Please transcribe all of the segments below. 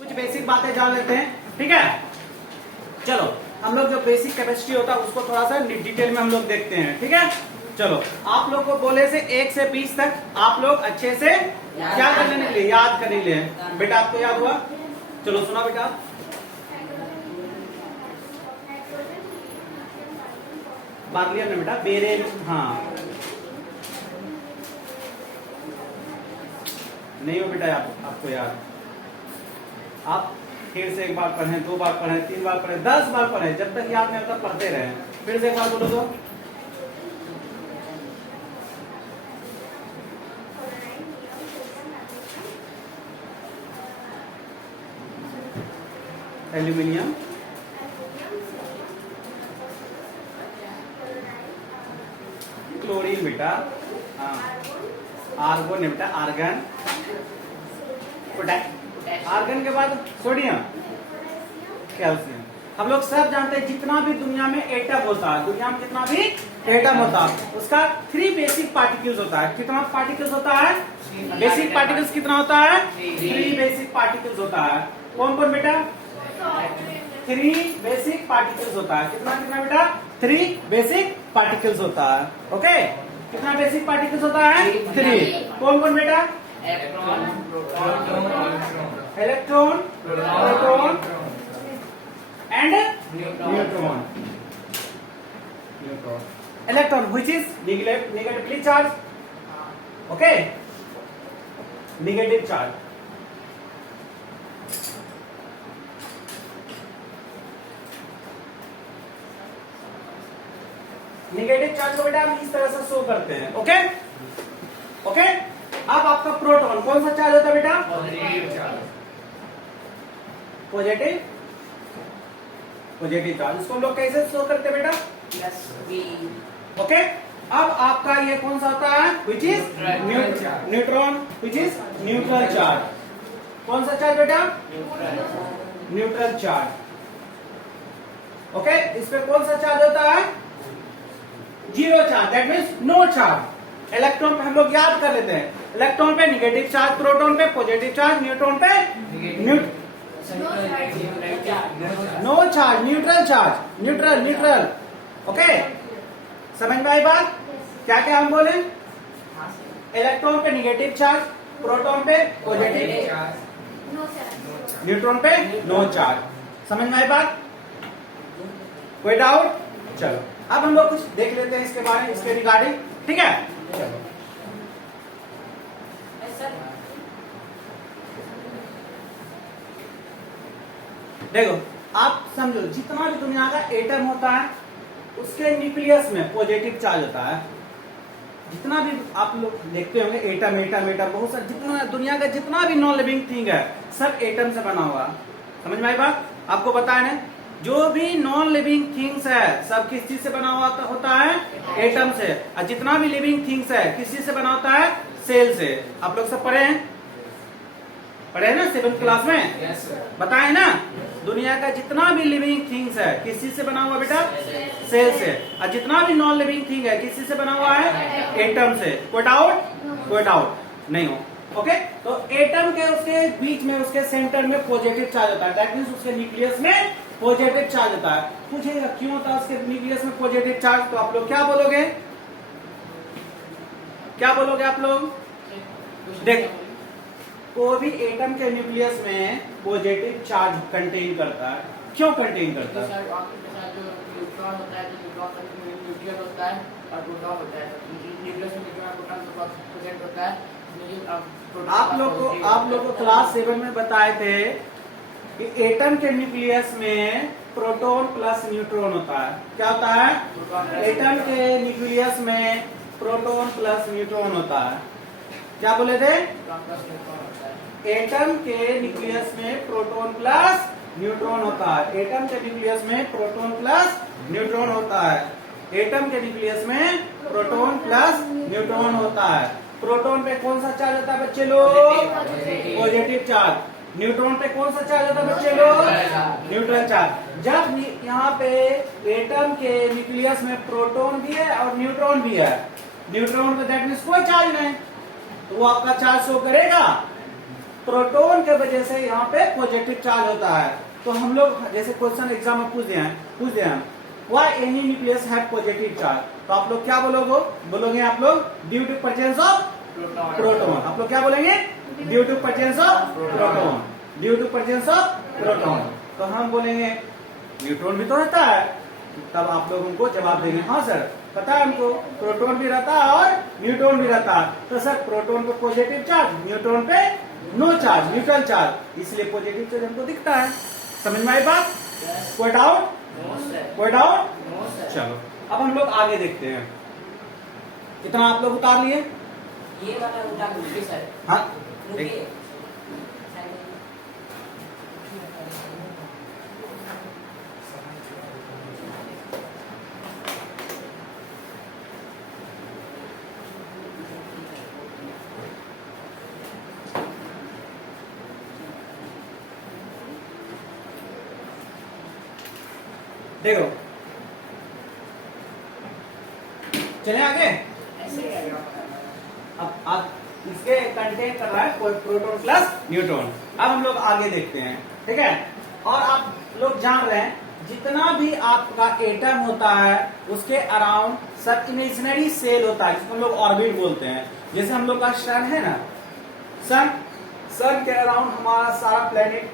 कुछ बेसिक बातें जान लेते हैं, ठीक है। चलो हम लोग जो बेसिक केमिस्ट्री होता है उसको थोड़ा सा डिटेल में हम लोग देखते हैं, ठीक है। चलो आप लोग को बोले से 1 से 20 तक आप लोग अच्छे से क्या करने के लिए, याद करने के लिए। बेटा आपको याद हुआ? चलो सुना बेटा। बात लिया ना बेटा, बेरे, हाँ नहीं हो बेटा आपको याद। आप फिर से एक बार पढ़ें, 2 बार पढ़ें, 3 बार पढ़ें, 10 बार पढ़ें, जब तक याद नहीं होता पढ़ते रहें। फिर से एक बार बोलो तो। एल्यूमिनियम, क्लोरीन बेटा, हाँ आर्गोन बेटा, आर्गन, आर्गन के बाद सोडियम, कैल्शियम। हम लोग सब जानते हैं जितना भी दुनिया में एटम होता है, दुनिया में जितना भी एटम होता है उसका 3 बेसिक पार्टिकल्स होता है। कितना पार्टिकल्स होता है? बेसिक पार्टिकल्स कितना होता है? 3 बेसिक पार्टिकल्स होता है। कौन कौन बेटा? 3 बेसिक पार्टिकल्स होता है। कितना कितना बेटा? 3 बेसिक पार्टिकल्स होता है। ओके, कितना बेसिक पार्टिकल्स होता है? 3। कौन कौन बेटा? Electron, proton and neutron. Electron which is negatively charge, okay, negative charge. Negative charge को बेटा हम इस तरह से शो करते हैं, ओके ओके। अब आपका प्रोटॉन कौन सा चार्ज होता है बेटा? Positive, positive charge. इसको हम लोग कैसे शो करते हैं बेटा? ओके। अब आपका ये कौन सा होता है? Which is neutron, which is neutral charge. कौन सा चार्ज बेटा? Neutral charge, okay. इस पे कौन सा चार्ज होता है? 0 charge, that means no charge. Electron पे हम लोग याद कर लेते हैं, इलेक्ट्रॉन पे नेगेटिव चार्ज, प्रोटॉन पे पॉजिटिव चार्ज, न्यूट्रॉन पे no charge, neutral charge, neutral neutral, okay. समझ में आई बात? क्या क्या हम बोले? इलेक्ट्रॉन पे नेगेटिव चार्ज, प्रोटॉन पे पॉजिटिव, न्यूट्रॉन पे नो चार्ज। समझ में आई बात? कोई डाउट? चलो अब हम लोग कुछ देख लेते हैं इसके बारे में, इसके रिगार्डिंग, ठीक है। चलो देखो, आप समझो जितना भी दुनिया का एटम होता है उसके न्यूक्लियस में पॉजिटिव चार्ज होता है। जितना भी आप लोग देखते होंगे एटम एटम एटम, बहुत सारा जितना दुनिया का जितना भी नॉन लिविंग थिंग है सब एटम से बना हुआ। समझ में आई बात? आपको पता है ना, जो भी नॉन लिविंग थिंग्स है सब किस चीज से बना हुआ होता है? एटम से। और जितना भी लिविंग थिंग्स है किस चीज से बना होता है? सेल से। आप लोग सब पढ़े हैं? पढ़े हैं ना 7th क्लास में? yes, बताए ना, दुनिया का जितना भी लिविंग थिंग्स है किस चीज से बना हुआ बेटा? सेल से। और जितना भी नॉन लिविंग थिंग है किस चीज से बना हुआ है? एटम से। कोई डाउट? कोई डाउट नहीं हो, ओके। तो एटम के उसके बीच में उसके सेंटर में पॉजिटिव चार्ज होता है, दैट मीन्स उसके न्यूक्लियस में पॉजिटिव चार्ज होता है। पूछेगा क्यों होता है उसके न्यूक्लियस में पॉजिटिव चार्ज, तो आप लोग क्या बोलोगे? क्या बोलोगे आप लोग? देख, कोई भी एटम के न्यूक्लियस में पॉजिटिव चार्ज कंटेन करता है। क्यों कंटेन करता है? जो न्यूट्रॉन होता है, जो न्यूट्रॉन का न्यूक्लियस होता है और प्रोटॉन होता है, न्यूक्लियस में न्यूट्रॉन प्रोटॉन का प्रेजेंट होता है। आप लोग को क्लास 7 में बताए थे कि एटम के न्यूक्लियस में प्रोटॉन प्लस न्यूट्रॉन होता है। क्या होता है? एटम के न्यूक्लियस में प्रोटॉन प्लस न्यूट्रॉन होता है। क्या बोले थे? एटम के न्यूक्लियस में प्रोटॉन प्लस न्यूट्रॉन होता है। एटम के न्यूक्लियस में प्रोटॉन प्लस न्यूट्रॉन होता है। एटम के न्यूक्लियस में प्रोटॉन प्लस न्यूट्रॉन होता है। प्रोटॉन पे कौन सा चार्ज होता है बच्चे लोग? Positive charge. न्यूट्रॉन पे कौन सा चार्ज होता है बच्चे लोग? Neutral charge. जब यहाँ पे एटम के न्यूक्लियस में प्रोटॉन भी है और न्यूट्रॉन भी है, न्यूट्रॉन पे दैट मीन्स कोई चार्ज नहीं, तो वो आपका चार्ज शो करेगा? प्रोटॉन के वजह से यहाँ पे पॉजिटिव चार्ज होता है। तो हम लोग जैसे क्वेश्चन एग्जाम में पूछ दिए हैं why any nucleus have positive charge, तो आप लोग क्या बोलोगे आप लोग due to presence of proton. आप लोग क्या बोलेंगे? Due to presence of proton, due to presence of proton. तो हम बोलेंगे न्यूट्रॉन भी तो रहता है, तब आप लोग उनको जवाब देंगे हाँ सर पता है हमको प्रोटॉन भी रहता है और न्यूट्रॉन भी रहता है। तो सर प्रोटॉन पे पॉजिटिव चार्ज, न्यूट्रॉन पे नो चार्ज, न्यूट्रल चार्ज, इसलिए पॉजिटिव चार्ज हमको दिखता है। समझ में आई बात? कोई डाउट? कोई डाउट? चलो अब हम लोग आगे देखते हैं। कितना आप लोग उतार लिए? ये वाला उतार लीजिए सर। हाँ रुकिए। देखो चले आगे। ऐसे क्या अब आप इसके कंटेंट कर रहा है प्रोटॉन प्लस न्यूट्रॉन। अब हम लोग आगे देखते हैं, ठीक है। और आप लोग जान रहे हैं जितना भी आपका एटम होता है उसके अराउंड सब इमेजिनरी सेल होता है जिसको हम लोग ऑर्बिट बोलते हैं। जैसे हम लोग का सन है ना, सन के अराउंड हमारा सारा प्लेनेट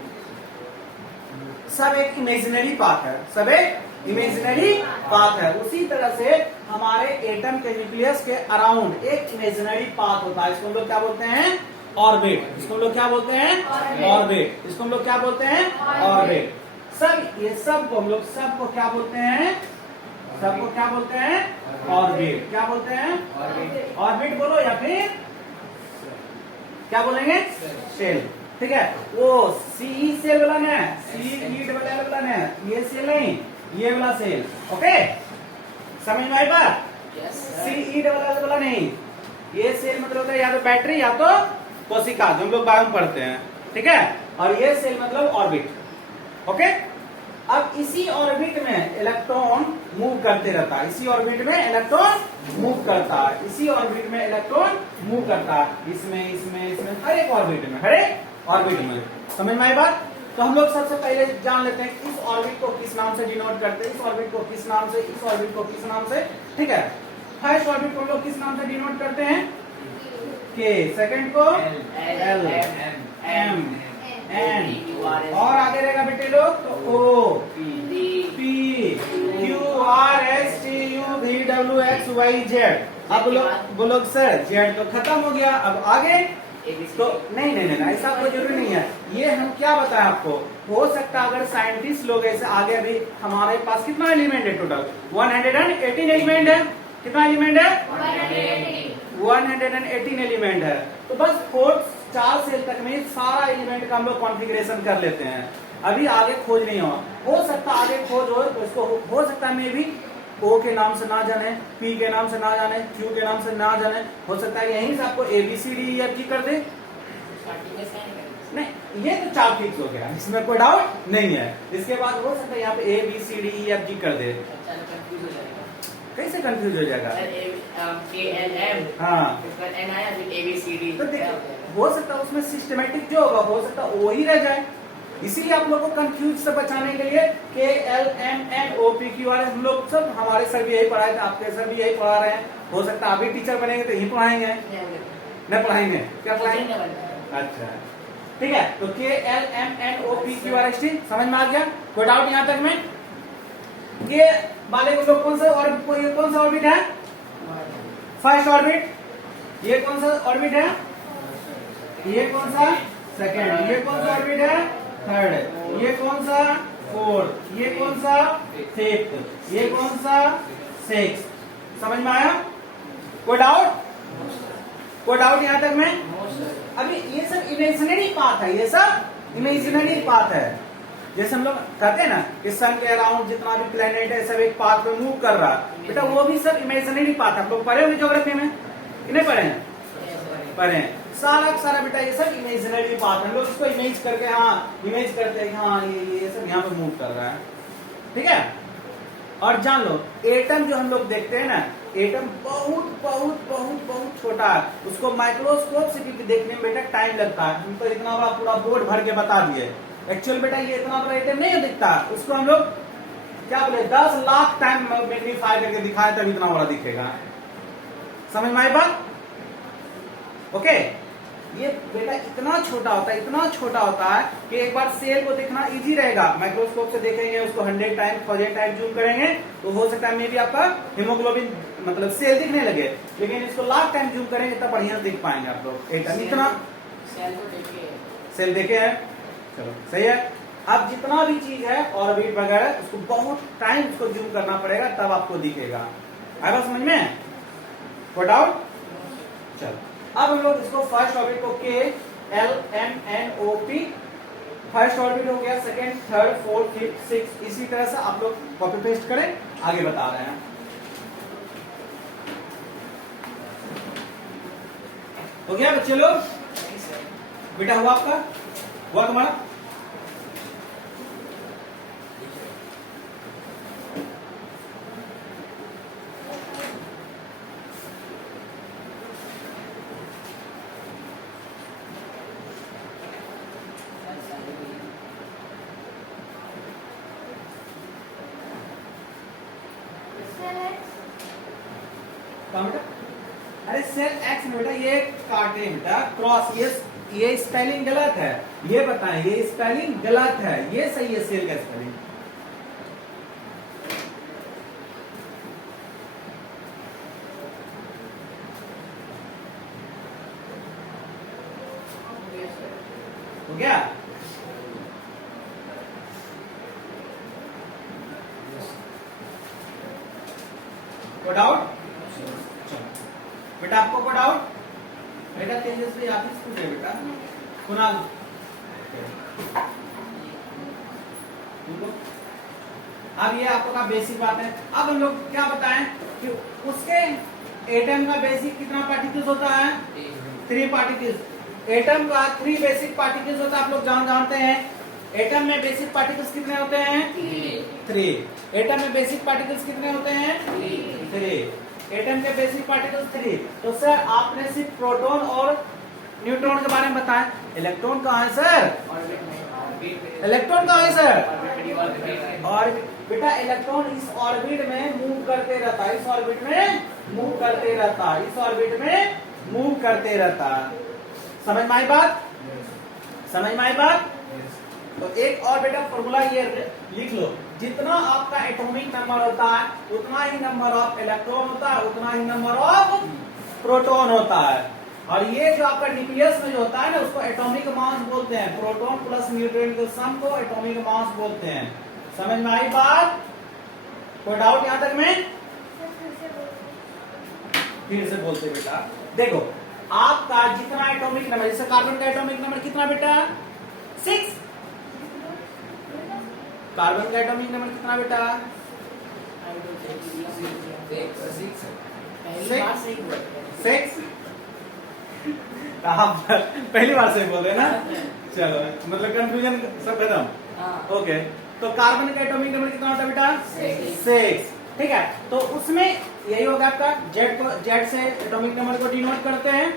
सब एक इमेजिनरी पाथ है, सब एक इमेजिनरी पाथ है। उसी तरह से हमारे एटम के न्यूक्लियस के अराउंड एक इमेजिनरी पाथ होता है, इसको हम लोग क्या बोलते हैं? ऑर्बिट। इसको हम लोग क्या बोलते हैं? ऑर्बिट। इसको हम लोग क्या बोलते हैं? ऑर्बिट। सब ये सब को हम लोग सबको क्या बोलते हैं? सबको क्या बोलते हैं? ऑर्बिट। क्या बोलते हैं? ऑर्बिट बोलो या फिर क्या बोलेंगे? सेल। ठीक है, वो सी सेल वाला ना, सी वाला ना, ये सेल नहीं, ये वाला सेल। ओके समझ में आई बात? सी वाला नहीं, ये सेल मतलब होता है या तो बैटरी या तो कोशिका जो हम लोग बायो में पढ़ते हैं, ठीक है। और ये सेल मतलब ऑर्बिट। ओके अब इसी ऑर्बिट में इलेक्ट्रॉन मूव करते रहता है, इसी ऑर्बिट में इलेक्ट्रॉन मूव करता है, इसी ऑर्बिट में इलेक्ट्रॉन मूव करता है, इसमें इसमें इसमें हर एक ऑर्बिट में, हर एक ऑर्बिट में। समझ में आई बात? तो हम लोग सबसे पहले जान लेते हैं कि इस ऑर्बिट को किस नाम से डिनोट करते हैं, इस ऑर्बिट को किस नाम से, इस ऑर्बिट को किस नाम से, ठीक है। फर्स्ट ऑर्बिट को हम लोग किस नाम से डिनोट करते हैं? के। सेकंड को एल, एम, एन, और आगे रहेगा बेटे लोग तो O, P, Q, R, S, T, U, V, W, X, Y, Z. अब बोलो सर जेड तो खत्म हो गया, अब आगे तो नहीं नहीं नहीं ऐसा कोई जरूरी नहीं है। ये हम क्या बताएं आपको, हो सकता है अगर साइंटिस्ट लोग ऐसे आगे, अभी हमारे पास कितना एलिमेंट है टोटल? 118 एलिमेंट है। कितना एलिमेंट है? 118 एलिमेंट है। तो बस 4 सेल तक में सारा एलिमेंट का हम लोग कॉन्फ़िगरेशन कर लेते हैं। अभी आगे खोज नहीं हो सकता आगे खोज हो तो इसको हो सकता है मे भी ओ के नाम से ना जाने, पी के नाम से ना जाने, क्यू के नाम से ना जाने, हो सकता है यहीं से आपको ABCDEFG कर दे। नहीं ये तो 4 फिक्स हो गया, इसमें कोई डाउट नहीं है। इसके बाद हो सकता है यहाँ पे ABCDEFG कर दे। कैसे कंफ्यूज हो जाएगा? हाँ तो हो सकता है उसमें सिस्टमेटिक जो होगा हो सकता है वो ही रह जाए, इसीलिए आप लोग को कंफ्यूज से बचाने के लिए KLMNOPQR हम लोग सब, हमारे सर भी यही पढ़ाए थे, आपके सर भी यही पढ़ा रहे हैं। हो सकता है अभी टीचर बनेंगे तो यही पढ़ाएंगे, नहीं पढ़ाएंगे? क्या पढ़ाएंगे? अच्छा ठीक है, तो KLMNOPQRST समझ में आ गया? कोई डाउट यहाँ तक में? ये वाले को लोग कौन सा ऑर्बिट है? First orbit. ये कौन सा ऑर्बिट है? ये कौन सा? सेकेंड। ये कौन सा ऑर्बिट है? थर्ड। ये कौन सा? फोर्थ। ये कौन सा? फिफ्थ। ये कौन सा? सिक्स्थ। समझ में आया? कोई डाउट? कोई डाउट यहाँ तक में? अभी ये सब इमेजिनरी पाथ है, ये सब इमेजिनरी पाथ है। जैसे हम लोग कहते हैं ना कि सन के अराउंड जितना भी प्लेनेट है सब एक पाथ में मूव कर रहा है, बेटा वो भी सब इमेजिनरी पाथ है। हम लोग पढ़े होंगे ज्योग्राफी में कि नहीं पढ़े हैं? पढ़े हैं। सारा बेटा ये सब इमेजिनरी पाथ है, हम लोग इसको इमेज करके इमेज करते हैं हाँ ये सब यहाँ पे मूव कर रहा है, ठीक है। और जान लो एटम जो हम लोग देखते हैं ना, एटम बहुत बहुत बहुत बहुत छोटा है, उसको माइक्रोस्कोप से भी देखने में बेटा टाइम लगता है। हम तो इतना बड़ा पूरा बोर्ड भर के बता दिए, एक्चुअल बेटा ये इतना बड़ा एटम नहीं दिखता, उसको हम लोग क्या बोले 10 लाख टाइम मैग्नीफाई करके दिखाए तब इतना बड़ा दिखेगा। समझ में आई बात? ओके, ये बेटा इतना छोटा होता है, इतना छोटा होता है कि एक बार सेल को देखना इजी रहेगा। माइक्रोस्कोप से देखेंगे उसको 100 टाइम 1000 टाइम जूम करेंगे तो हो सकता है मे भी आपका हीमोग्लोबिन मतलब सेल दिखने लगे, लेकिन इसको लाख टाइम जूम करेंगे तब बढ़िया देख पाएंगे आप लोग। इतना सेल देखे हैं, चलो सही है। अब जितना भी चीज है ऑर्बिट वगैरह उसको बहुत टाइम उसको जूम करना पड़ेगा तब आपको दिखेगा। आएगा समझ में? कोई डाउट? चलो अब हम लोग इसको फर्स्ट ऑर्बिट को K L M N O P first orbit हो गया, second, third, fourth, fifth, six, इसी तरह से आप लोग कॉपी पेस्ट करें, आगे बता रहे हैं। हो गया बच्चे लोग? बेटा हुआ आपका? हुआ तुम्हारा? बेटा अरे सेल एक्स में बेटा ये काटे बेटा क्रॉस, ये स्पेलिंग गलत है, ये बताएं, ये स्पेलिंग गलत है, ये सही है सेल का स्पेलिंग। हो गया? कोई डाउट? बेटा आपको कोई डाउट? बेटा तेजस्वी आप ही पूछे बेटा, कुणाल अब ये आपका बेसिक बात है। अब हम लोग क्या बताएं कि उसके एटम का बेसिक कितना पार्टिकल्स होता है? 3 पार्टिकल्स। एटम का 3 बेसिक पार्टिकल्स होता है, आप लोग जानते हैं। एटम में बेसिक पार्टिकल्स कितने होते हैं? 3। एटम में बेसिक पार्टिकल्स कितने होते हैं? 3। एटम के बेसिक पार्टिकल्स 3। तो सर आपने सिर्फ प्रोटॉन और न्यूट्रॉन के बारे में बताया, इलेक्ट्रॉन कहाँ है सर? इलेक्ट्रॉन कहाँ है सर? और बेटा इलेक्ट्रॉन इस ऑर्बिट में मूव करते रहता है, इस ऑर्बिट में मूव करते रहता है, इस ऑर्बिट में मूव करते रहता है। समझ में आई बात? समझ में आई बात? तो एक और बेटा फॉर्मूला ये लिख लो, जितना आपका एटॉमिक नंबर होता है उतना ही नंबर ऑफ इलेक्ट्रॉन होता है, उतना ही नंबर ऑफ प्रोटॉन होता है। और ये जो आपका न्यूक्लियस में जो होता है ना उसको एटॉमिक मास बोलते हैं। प्रोटॉन प्लस न्यूट्रॉन के सम को एटॉमिक मास बोलते हैं। समझ में आई बात? कोई डाउट यहां तक में? फिर से बोलते बेटा, देखो आपका जितना एटॉमिक नंबर, जैसे कार्बन का एटॉमिक नंबर कितना बेटा? 6। कार्बन का एटॉमिक नंबर कितना बेटा? 6। आप पहली बार से बोल रहे ना? चलो मतलब कंफ्यूजन सब खत्म। ओके, तो कार्बन का एटॉमिक नंबर कितना होता है बेटा? 6। ठीक है, तो उसमें यही होगा आपका जेड को, जेड से एटॉमिक नंबर को डिनोट करते हैं।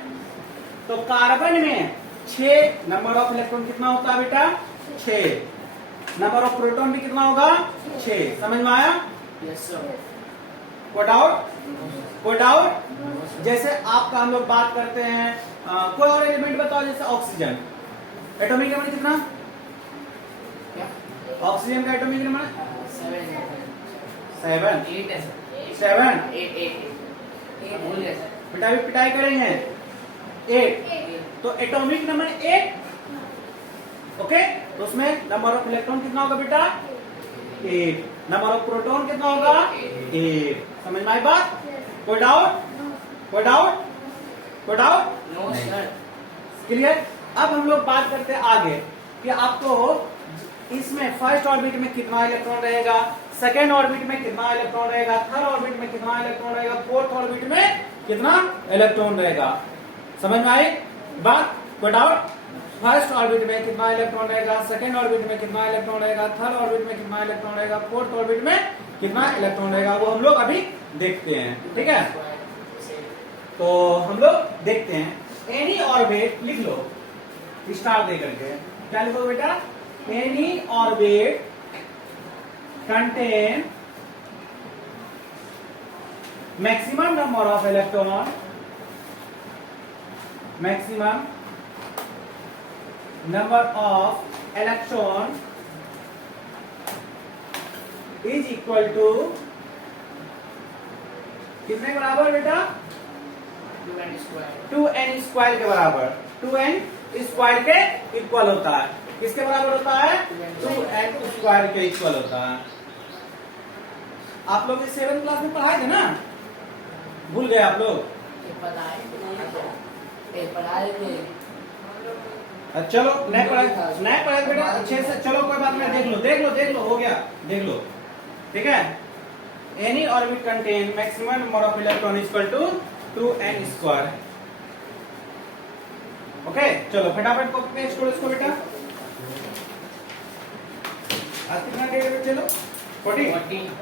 तो कार्बन में 6 नंबर ऑफ इलेक्ट्रॉन कितना होता है बेटा? 6। नंबर ऑफ प्रोटॉन भी कितना होगा? 6। समझ में आया? Yes sir. कोई डाउट? कोई डाउट? जैसे आपका हम लोग बात करते हैं कोई और एलिमेंट बताओ, जैसे ऑक्सीजन, एटॉमिक नंबर कितना? क्या? ऑक्सीजन का एटॉमिक नंबर 7। 8 है सर। 7 8 बोल गया सर। बेटा अभी पिटाई करेंगे। 8 तो एटॉमिक नंबर 8। ओके, तो उसमें नंबर ऑफ इलेक्ट्रॉन कितना होगा बेटा? 8। नंबर ऑफ प्रोटॉन कितना होगा? 8। समझ में आई बात? कोई डाउट? कोई डाउट? कोई डाउट? No sir. क्लियर? अब हम लोग बात करते हैं आगे कि आपको इसमें फर्स्ट ऑर्बिट में कितना इलेक्ट्रॉन रहेगा, सेकेंड ऑर्बिट में कितना इलेक्ट्रॉन रहेगा, थर्ड ऑर्बिट में कितना इलेक्ट्रॉन रहेगा, फोर्थ ऑर्बिट में कितना इलेक्ट्रॉन रहेगा। समझ में आई बात? कोई डाउट? फर्स्ट ऑर्बिट में कितना इलेक्ट्रॉन रहेगा, सेकेंड ऑर्बिट में कितना इलेक्ट्रॉन रहेगा, थर्ड ऑर्बिट में कितना इलेक्ट्रॉन रहेगा, फोर्थ ऑर्बिट में कितना इलेक्ट्रॉन रहेगा वो हम लोग अभी देखते हैं। ठीक है, तो हम लोग देखते हैं। एनी ऑर्बिट लिख लो स्टार दे करके, क्या लिखो बेटा? Any orbit contain maximum number of electron, maximum number of electron is equal to कितने के बराबर बेटा? 2n स्क्वायर के बराबर। 2n स्क्वायर के इक्वल होता है। किसके बराबर होता है? 2n स्क्वायर के इक्वल होता है। आप लोग इस 7th क्लास में पढ़ाए थे ना? भूल गए आप लोग? चलो नए पढ़ाए बेटा अच्छे से। चलो कोई बात नहीं, देख लो हो गया, देख लो। ठीक है, any orbit contain maximum number of electron equal to 2n square. Okay, चलो फटाफट कॉपी पेस्ट करो इसको बेटा। आज कितना डेट है? चलो 40।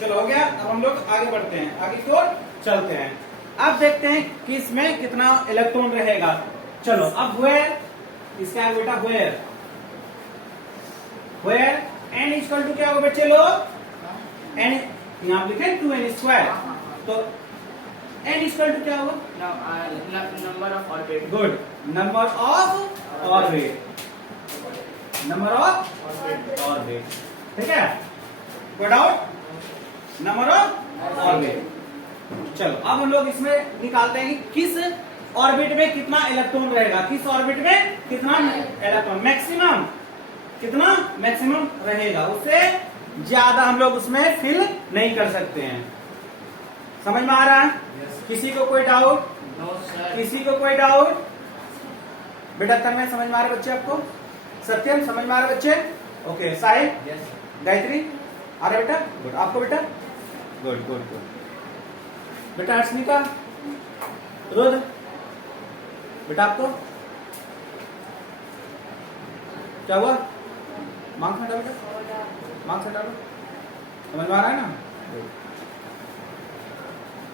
चलो हो गया। अब हम लोग आगे बढ़ते हैं, आगे की ओर चलते हैं। अब देखते हैं कि इसमें कितना इलेक्ट्रॉन रहेगा। चलो अब वेयर, इसका है बेटा वेयर n इक्वल टू क्या होगा बच्चे लोग? n यहाँ लिखे 2n स्क्वायर, तो n इक्वल टू क्या होगा? Number of orbit. Good, number of orbit, number of orbit. ठीक है, कोई डाउट? Number of orbit. चलो अब हम लोग इसमें निकालते हैं कि किस ऑर्बिट में कितना इलेक्ट्रॉन रहेगा, किस ऑर्बिट में कितना इलेक्ट्रॉन मैक्सिमम, कितना मैक्सिमम रहेगा। उससे ज्यादा हम लोग उसमें फिल नहीं कर सकते हैं। समझ में आ रहा है? किसी को कोई डाउट? No sir. किसी को कोई डाउट? बेटा तन्मय समझ में आ रहे बच्चे आपको? सत्यम समझ में आ रहे बच्चे? ओके, साहिब, गायत्री आ रहा बेटा? गुड। आपको बेटा? Good good good. बेटा अर्शनिका, रुद्र, बेटा आपको क्या हुआ? मार्क्स हटा बेटा, मार्क्स हटा लो। समझ में आ रहा है ना?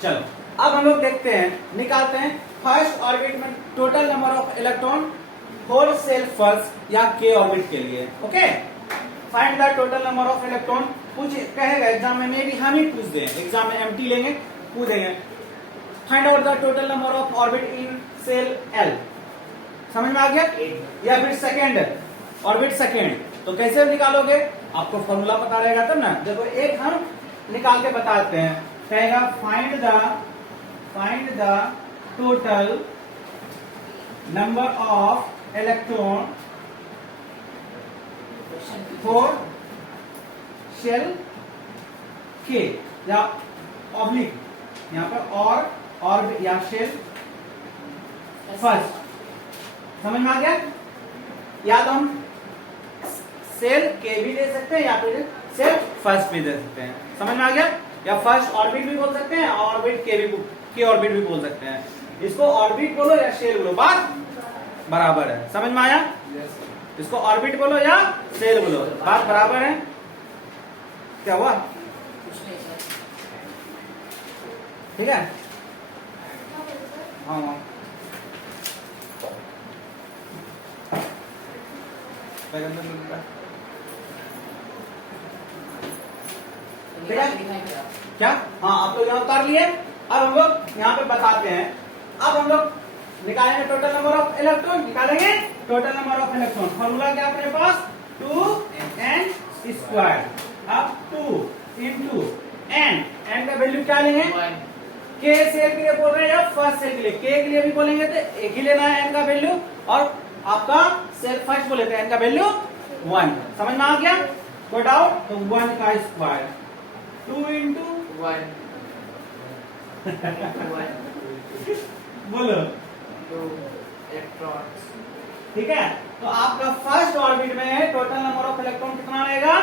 चलो अब हम लोग देखते हैं, निकालते हैं फर्स्ट ऑर्बिट में total number of electron whole shell first या के ऑर्बिट के लिए। Okay, find the total number of electron. पूछ कहेगा एग्जाम में भी हम ही पूछ दें, एग्जाम में एमटी लेंगे, पूछेंगे find out the total number of orbit in shell L. समझ में आ गया? या फिर सेकेंड ऑर्बिट सेकेंड, तो कैसे निकालोगे? आपको फॉर्मूला पता रहेगा तब ना। देखो एक हम निकाल के बताते हैं, कहेगा find the total number of electron for shell K या ऑब्लिक, यहाँ पर और या शेल फर्स्ट। समझ में आ गया? या तो हम सेल के भी दे सकते हैं या फिर सेल फर्स्ट भी दे सकते हैं। समझ में आ गया? या फर्स्ट ऑर्बिट भी बोल सकते हैं, ऑर्बिट के ऑर्बिट भी बोल सकते हैं। इसको ऑर्बिट बोलो या शेल बोलो, बात बराबर है। समझ में आया? इसको ऑर्बिट बोलो या शेल बोलो, बात बराबर है। क्या हुआ? ठीक है। हाँ हाँ क्या? हाँ आप लोग यहाँ उतार लिए। अब हम लोग यहाँ पे बताते हैं। अब हम लोग निकालेंगे टोटल नंबर ऑफ इलेक्ट्रॉन, निकालेंगे total number of electron. Formula क्या अपने पास 2n स्क्वायर। अब 2 इंटू n का वैल्यू क्या लेंगे? के सेल के लिए बोल रहे हैं या फर्स्ट सेल के लिए? के लिए भी बोलेंगे तो एक ही लेना है n का वैल्यू, और आपका सेल फर्स्ट बोले थे n का वैल्यू 1। समझ में आ गया? कोई डाउट? तो 1 का स्क्वायर 2 इंटू 1 बोलो 2 इलेक्ट्रॉन्स। ठीक है। तो आपका फर्स्ट ऑर्बिट में टोटल नंबर ऑफ इलेक्ट्रॉन कितना रहेगा?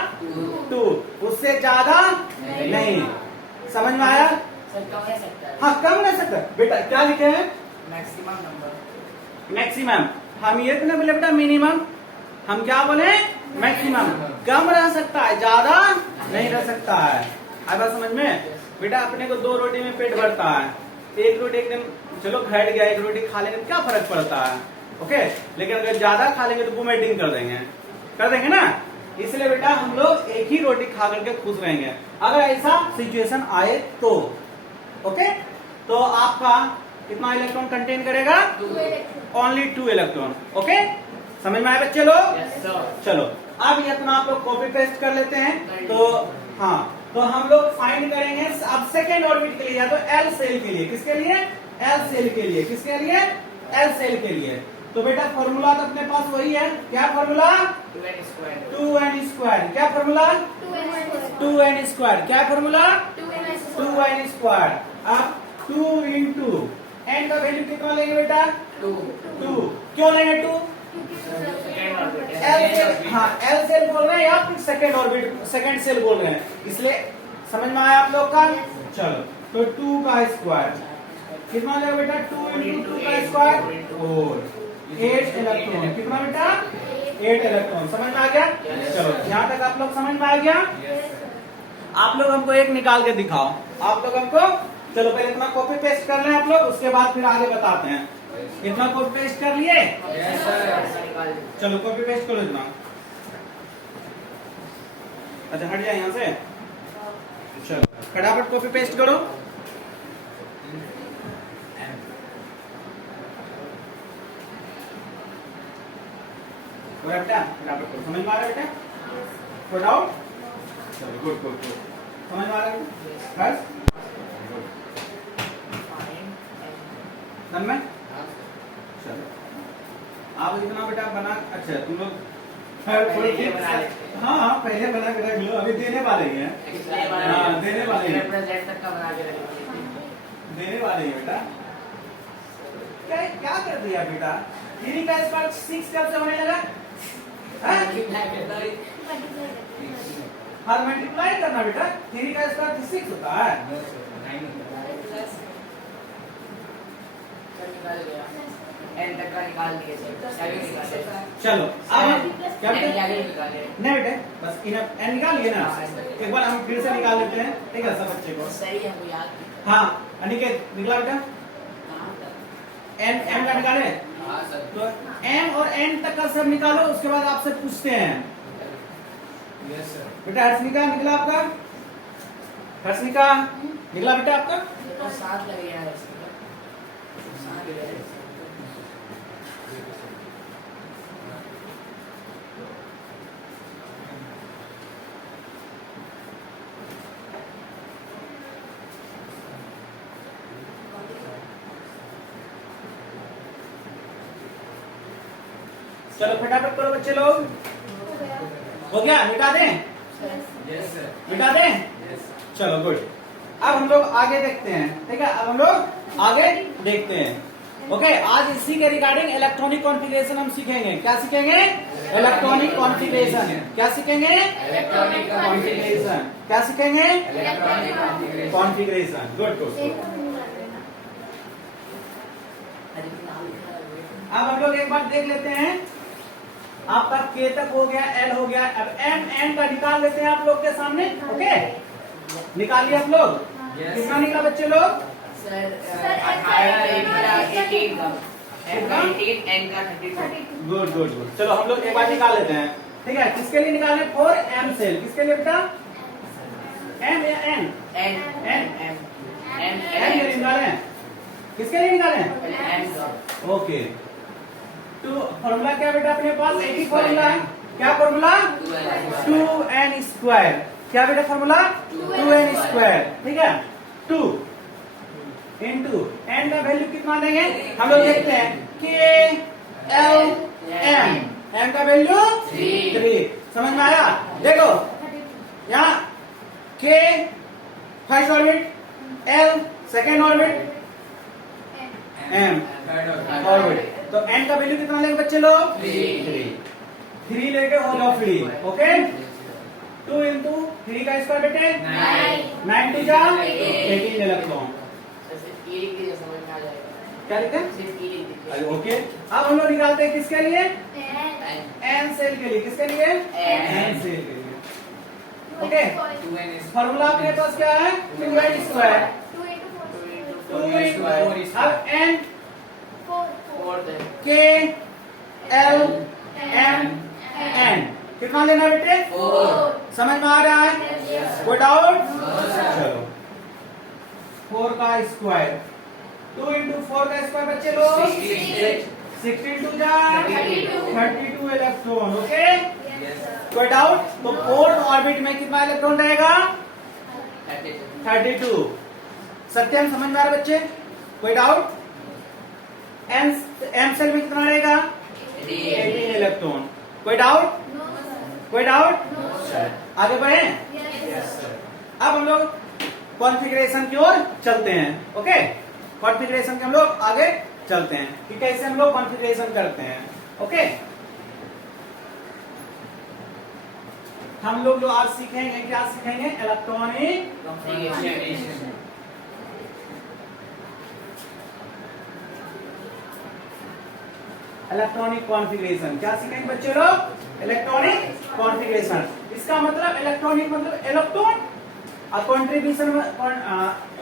2। उससे ज्यादा नहीं। समझ में आया? सर कम रह सकता है। हाँ कम रह सकता है। बेटा क्या लिखे हैं? Maximum number. मैक्सिमम। हम ये तो नहीं बोले बेटा मिनिमम, हम क्या बोले? मैक्सिमम। कम रह सकता है, ज्यादा नहीं रह सकता है। अब बात समझ में? बेटा अपने को 2 रोटी में पेट भरता है, एक रोटी एकदम चलो घट गया, एक रोटी खा लेंगे तो क्या फर्क पड़ता है? ओके। लेकिन अगर ज्यादा खा लेंगे तो वोमिटिंग कर देंगे ना। इसलिए बेटा हम लोग एक ही रोटी खा करके खुश रहेंगे अगर ऐसा सिचुएशन आए तो। ओके। तो आपका कितना इलेक्ट्रॉन कंटेन करेगा? Only 2 electron. ओके समझ में आए बच्चे लोग? Yes sir. चलो अब ये अपना आप लोग कॉपी पेस्ट कर लेते हैं। तो हाँ, तो हम लोग फाइंड करेंगे अब सेकेंड ऑर्बिट के लिए, या तो एल सेल के लिए। किसके लिए? एल सेल के लिए। किसके लिए? एल सेल के लिए। तो बेटा फॉर्मूला तो अपने पास वही है। क्या formula? 2n square. 2n square. क्या फॉर्मूला? 2n square. क्या फॉर्मूला? 2n square. अब 2 इंटू n का वैल्यू कितना लेंगे बेटा? 2। क्यों लेंगे 2? सेकेंड ऑर्बिट एल सेल, हाँ एल सेल बोल रहे हैं या फिर सेकेंड ऑर्बिट सेकेंड सेल बोल रहे हैं, इसलिए समझ में आया आप लोग का? चलो तो 2 का स्क्वायर कितना लगेगा बेटा? 2 इंटू 2 का स्क्वायर और 8 इलेक्ट्रॉन। कितना बेटा? 8 इलेक्ट्रॉन। समझ में आ गया? चलो यहाँ तक आप लोग समझ में आ गया? आप लोग हमको एक निकाल के दिखाओ। आप लोग हमको, चलो पहले इतना कॉपी पेस्ट कर लें आप लोग, उसके बाद फिर आगे बताते हैं। इतना कॉपी पेस्ट कर लिए? चलो कॉपी पेस्ट करो इतना। अच्छा हट जाए यहाँ से। चलो फटाफट कॉपी पेस्ट करो। बेटा फटाफट करो। समझ में आ रहा है बेटा? कोई डाउट? चलो गुड गुड गुड। समझ में आ रहा है बस? में चलो आप इतना बेटा बना। अच्छा तुम लोग पहले बना ले। हाँ हाँ पहले बना के रख लो, अभी देने वाले ही हैं। हाँ देने वाले हैं, तक का बना के रखेंगे। देने वाले हैं बेटा। क्या क्या कर दिया बेटा? 3 का स्क्वायर 6 कब से होने लगा? हर मल्टीप्लाई करना बेटा। 3 का स्क्वायर 6 होता है। एन तक का निकाल दिए सर। चलो अब क्या निकाले। नहीं बेटे बस इनफ एन निकाल लिए ना। एक बार हम फिर से निकाल लेते हैं, ठीक है सब बच्चे को। सही है वो याद। हाँ अनिकेत निकला बेटा? एन एम का निकाले? तो एम और एन तक का सब निकालो, उसके बाद आपसे पूछते हैं। बेटा हर्षनिका निकला आपका? हर्षनिका निकला बेटा आपका? 7 लग गया है। चलो फटाफट करो बच्चे लोग। हो गया? मिटा दें? मिटा दें? चलो गुड। अब हम लोग आगे देखते हैं, ठीक है? अब हम लोग आगे देखते हैं। ओके आज इसी के रिगार्डिंग इलेक्ट्रॉनिक कॉन्फ़िगरेशन हम सीखेंगे। क्या सीखेंगे? Electronic configuration. क्या सीखेंगे? Electronic configuration. क्या सीखेंगे? Electronic configuration. Good good. अब हम लोग एक बार देख लेते हैं। आपका के तक हो गया, एल हो गया। अब एम एन का निकाल लेते हैं आप लोग के सामने। ओके निकालिए आप लोग। कितना निकला बच्चे लोग? सर सर, 18 N का 18 का M का 18 N का 32 गुड गुड गुड। चलो हम लोग एक बार निकाल लेते हैं। ठीक है, किसके लिए निकालें? For M shell. किसके लिए बेटा? एम या N? N N? M M के लिए निकालें। किसके लिए निकालें? M का ओके। तो फॉर्मूला क्या बेटा अपने पास? एक ही फॉर्मूला है। क्या फॉर्मूला? 2n square. क्या बेटा फॉर्मूला? 2n square. ठीक है, 2 इंटू n का वैल्यू कितना लेंगे हम लोग? देखते हैं k l m। m का वैल्यू 3। समझ में आया? देखो यहाँ k first orbit, l second orbit, m orbit. तो n का वैल्यू कितना लेंगे बच्चे लोग? 3 लेके होगा फ्री। ओके, 2 इंटू 3 का स्क्वायर बेटे 9 टू जा 18 इलेक्ट्रॉन। सिर्फ E लिख दीजिए, समझ में आ जाएगा। क्या लिखते हैं? सिर्फ E लिख दीजिए। अरे ओके, अब हम लोग निकालते हैं किसके लिए? N एन सेल के लिए। किसके लिए? एन सेल के लिए। ओके, फॉर्मूला अपने पास क्या है? 2n square. 2 इंटू अब n 4 है k l m n कितना लेना बेटे? 4 समझ में आ रहा है? कोई डाउट? चलो 4 का स्क्वायर, 2 इंटू 4 का स्क्वायर बच्चे लोग 16 टू जा 32 इलेक्ट्रॉन। ओके, कोई डाउट? तो फोर्थ ऑर्बिट में कितना इलेक्ट्रॉन रहेगा? 32। सत्यम समझ में आ रहा है बच्चे? कोई डाउट? एम सेल में कितना रहेगा? 18 इलेक्ट्रॉन। कोई डाउट? कोई डाउट? आगे बढ़े? अब हम लोग कॉन्फ़िगरेशन की ओर चलते हैं। ओके, कॉन्फ़िगरेशन के हम लोग आगे चलते हैं कि कैसे हम लोग कॉन्फ़िगरेशन करते हैं। ओके, हम लोग जो आज सीखेंगे, क्या सीखेंगे? Electronic configuration. Electronic configuration. क्या सीखेंगे बच्चे लोग? Electronic configuration. इसका मतलब इलेक्ट्रॉनिक मतलब इलेक्ट्रॉन और कॉन्ट्रीब्यूशन,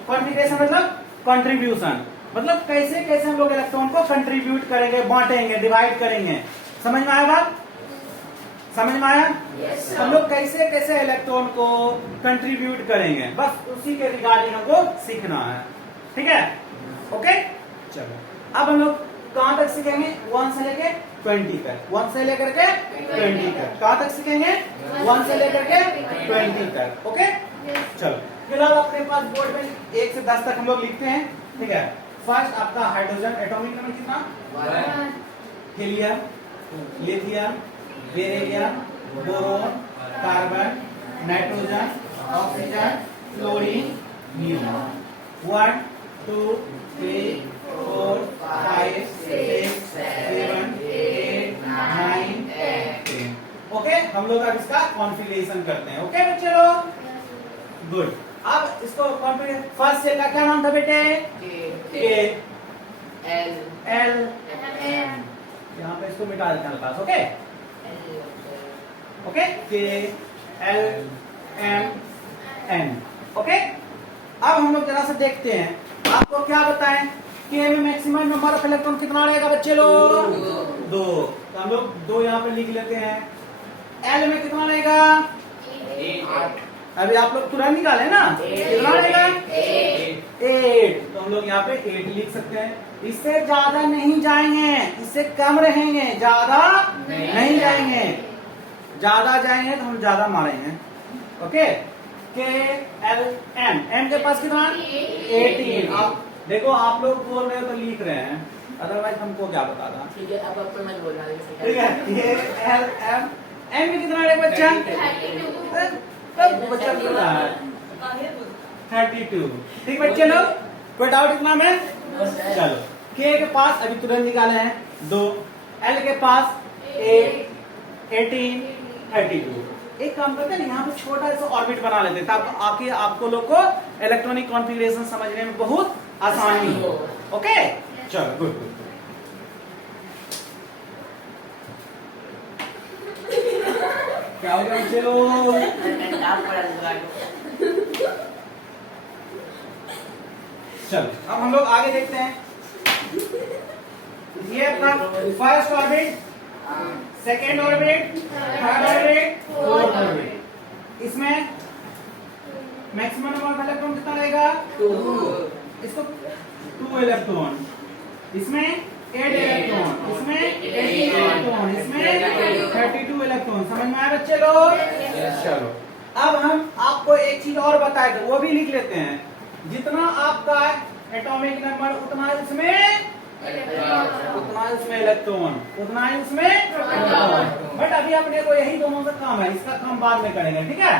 कॉन्फ़िगरेशन मतलब कंट्रीब्यूशन, मतलब कैसे कैसे हम लोग इलेक्ट्रॉन को कंट्रीब्यूट करेंगे, बांटेंगे, डिवाइड करेंगे। समझ में आया बात? समझ में आया? हम लोग कैसे कैसे इलेक्ट्रॉन को कंट्रीब्यूट करेंगे, बस उसी के रिगार्डिंग हमको सीखना है। ठीक है, ओके। चलो अब हम लोग कहां तक सीखेंगे? 1 से लेके 20 तक। 1 से लेकर के 20 तक। कहां तक सीखेंगे? 1 से लेकर के 20 तक। ओके, चलो फिलहाल अपने पास बोर्ड में 1 से 10 तक हम लोग लिखते हैं। ठीक है, फर्स्ट आपका हाइड्रोजन एटॉमिक नंबर कितना? Helium, lithium, beryllium, boron, carbon, nitrogen, oxygen, fluorine, neon. 1 2 3 4 5 6 7 8 9 10। Okay, हम लोग अब इसका कॉन्फ़िगरेशन करते हैं। ओके बच्चे लोग, गुड। अब इसको कॉन्फ़िगरेशन, फर्स्ट सेल का क्या नाम था बेटे? के L एल एम। यहाँ पे इसको मिटा देते हैं पास। ओके ओके, के एल एम एन। ओके, अब हम लोग जरा सा देखते हैं, आपको क्या बताएं के में मैक्सिमम नंबर ऑफ इलेक्ट्रॉन कितना रहेगा बच्चे लोग? 2। तो हम लोग 2 यहाँ पे लिख लेते हैं। एल में कितना रहेगा? 8 अभी आप लोग तुरंत निकाले ना, कितना रहेगा? 8। तो हम लोग यहाँ पे 8 लिख सकते हैं। इससे ज्यादा नहीं जाएंगे, इससे कम रहेंगे, ज्यादा नहीं जाएंगे। ज्यादा जाएंगे तो हम ज्यादा मारेंगे। ओके, के एल एम, एम के पास कितना? 18। आप देखो, आप लोग बोल रहे हो तो लिख रहे हैं, अदरवाइज हमको क्या बता रहा। ठीक है, अब आपको मैं बोल रहा हूँ। ठीक है, के एल एम एम में कितना रहेगा बच्चा? बच्चा कितना है? 32। ठीक बच्चे लोग, कोई डाउट इतना में? चलो, के के पास अभी तुरंत निकाले हैं 2, एल के पास 8 18 32। एक काम करते हैं, यहाँ पे छोटा सा ऑर्बिट बना लेते हैं ताकि आके आपको लोग को इलेक्ट्रॉनिक कॉन्फ़िगरेशन समझने में बहुत आसानी हो। ओके, चलो गुड गुड। क्या हो गया बच्चे लोग? चलो अब हम लोग आगे देखते हैं। ये अपना first orbit, second orbit, third orbit, fourth orbit. इसमें मैक्सिमम नंबर ऑफ इलेक्ट्रॉन कितना रहेगा? 2। इसको 2 इलेक्ट्रॉन, इसमें 8 इलेक्ट्रॉन, इसमें 18 इलेक्ट्रॉन, इसमें 32 इलेक्ट्रॉन। समझ में आया बच्चे लोग? चलो अब हम आपको एक चीज और बताए थे, वो भी लिख लेते हैं। जितना आपका एटॉमिक नंबर उतना इसमें इलेक्ट्रॉन, उतना ही उसमें प्रोटॉन। बट अभी अपने को यही दोनों का काम है, इसका काम बाद में करेंगे, ठीक है?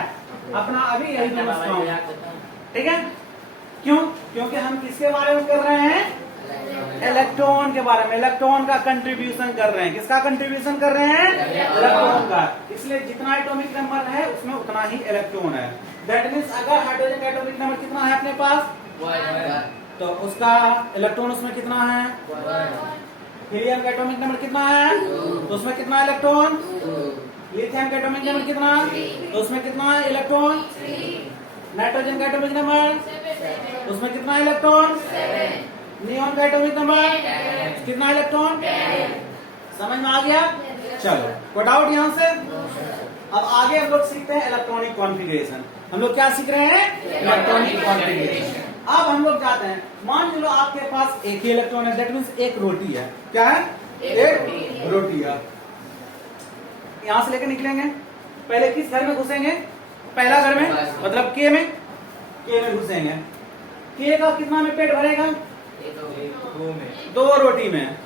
अपना अभी यही दोनों का काम, ठीक है? क्यों? क्योंकि हम किसके बारे में कर रहे हैं? इलेक्ट्रॉन के बारे में। इलेक्ट्रॉन का कंट्रीब्यूशन कर रहे हैं। किसका कंट्रीब्यूशन कर रहे हैं? इलेक्ट्रॉन का। इसलिए जितना एटॉमिक नंबर है उसमें उतना ही इलेक्ट्रॉन है। दैट मीन्स अगर हाइड्रोजन का एटॉमिक नंबर कितना है अपने पास, तो उसका इलेक्ट्रॉन उसमें कितना है? हीलियम का एटॉमिक नंबर कितना है? तो उसमें कितना इलेक्ट्रॉन? लिथियम का एटॉमिक नंबर कितना? तो उसमें कितना इलेक्ट्रॉन? नाइट्रोजन का एटॉमिक नंबर, उसमें कितना इलेक्ट्रॉन? नियॉन का एटॉमिक नंबर कितना इलेक्ट्रॉन? समझ में आ गया? चलो कोई डाउट यहाँ से? अब आगे हम लोग सीखते हैं इलेक्ट्रॉनिक कॉन्फ़िगरेशन। हम लोग क्या सीख रहे हैं? Electronic configuration. अब हम लोग जाते हैं, मान लो आपके पास एक ही इलेक्ट्रॉन है, दैट मीन्स एक रोटी है। क्या है? एक रोटी है। यहां से लेकर निकलेंगे, पहले किस घर में घुसेंगे? पहला घर में, मतलब के में। के में घुसेंगे। के का कितना में पेट भरेगा? 2 रोटी में,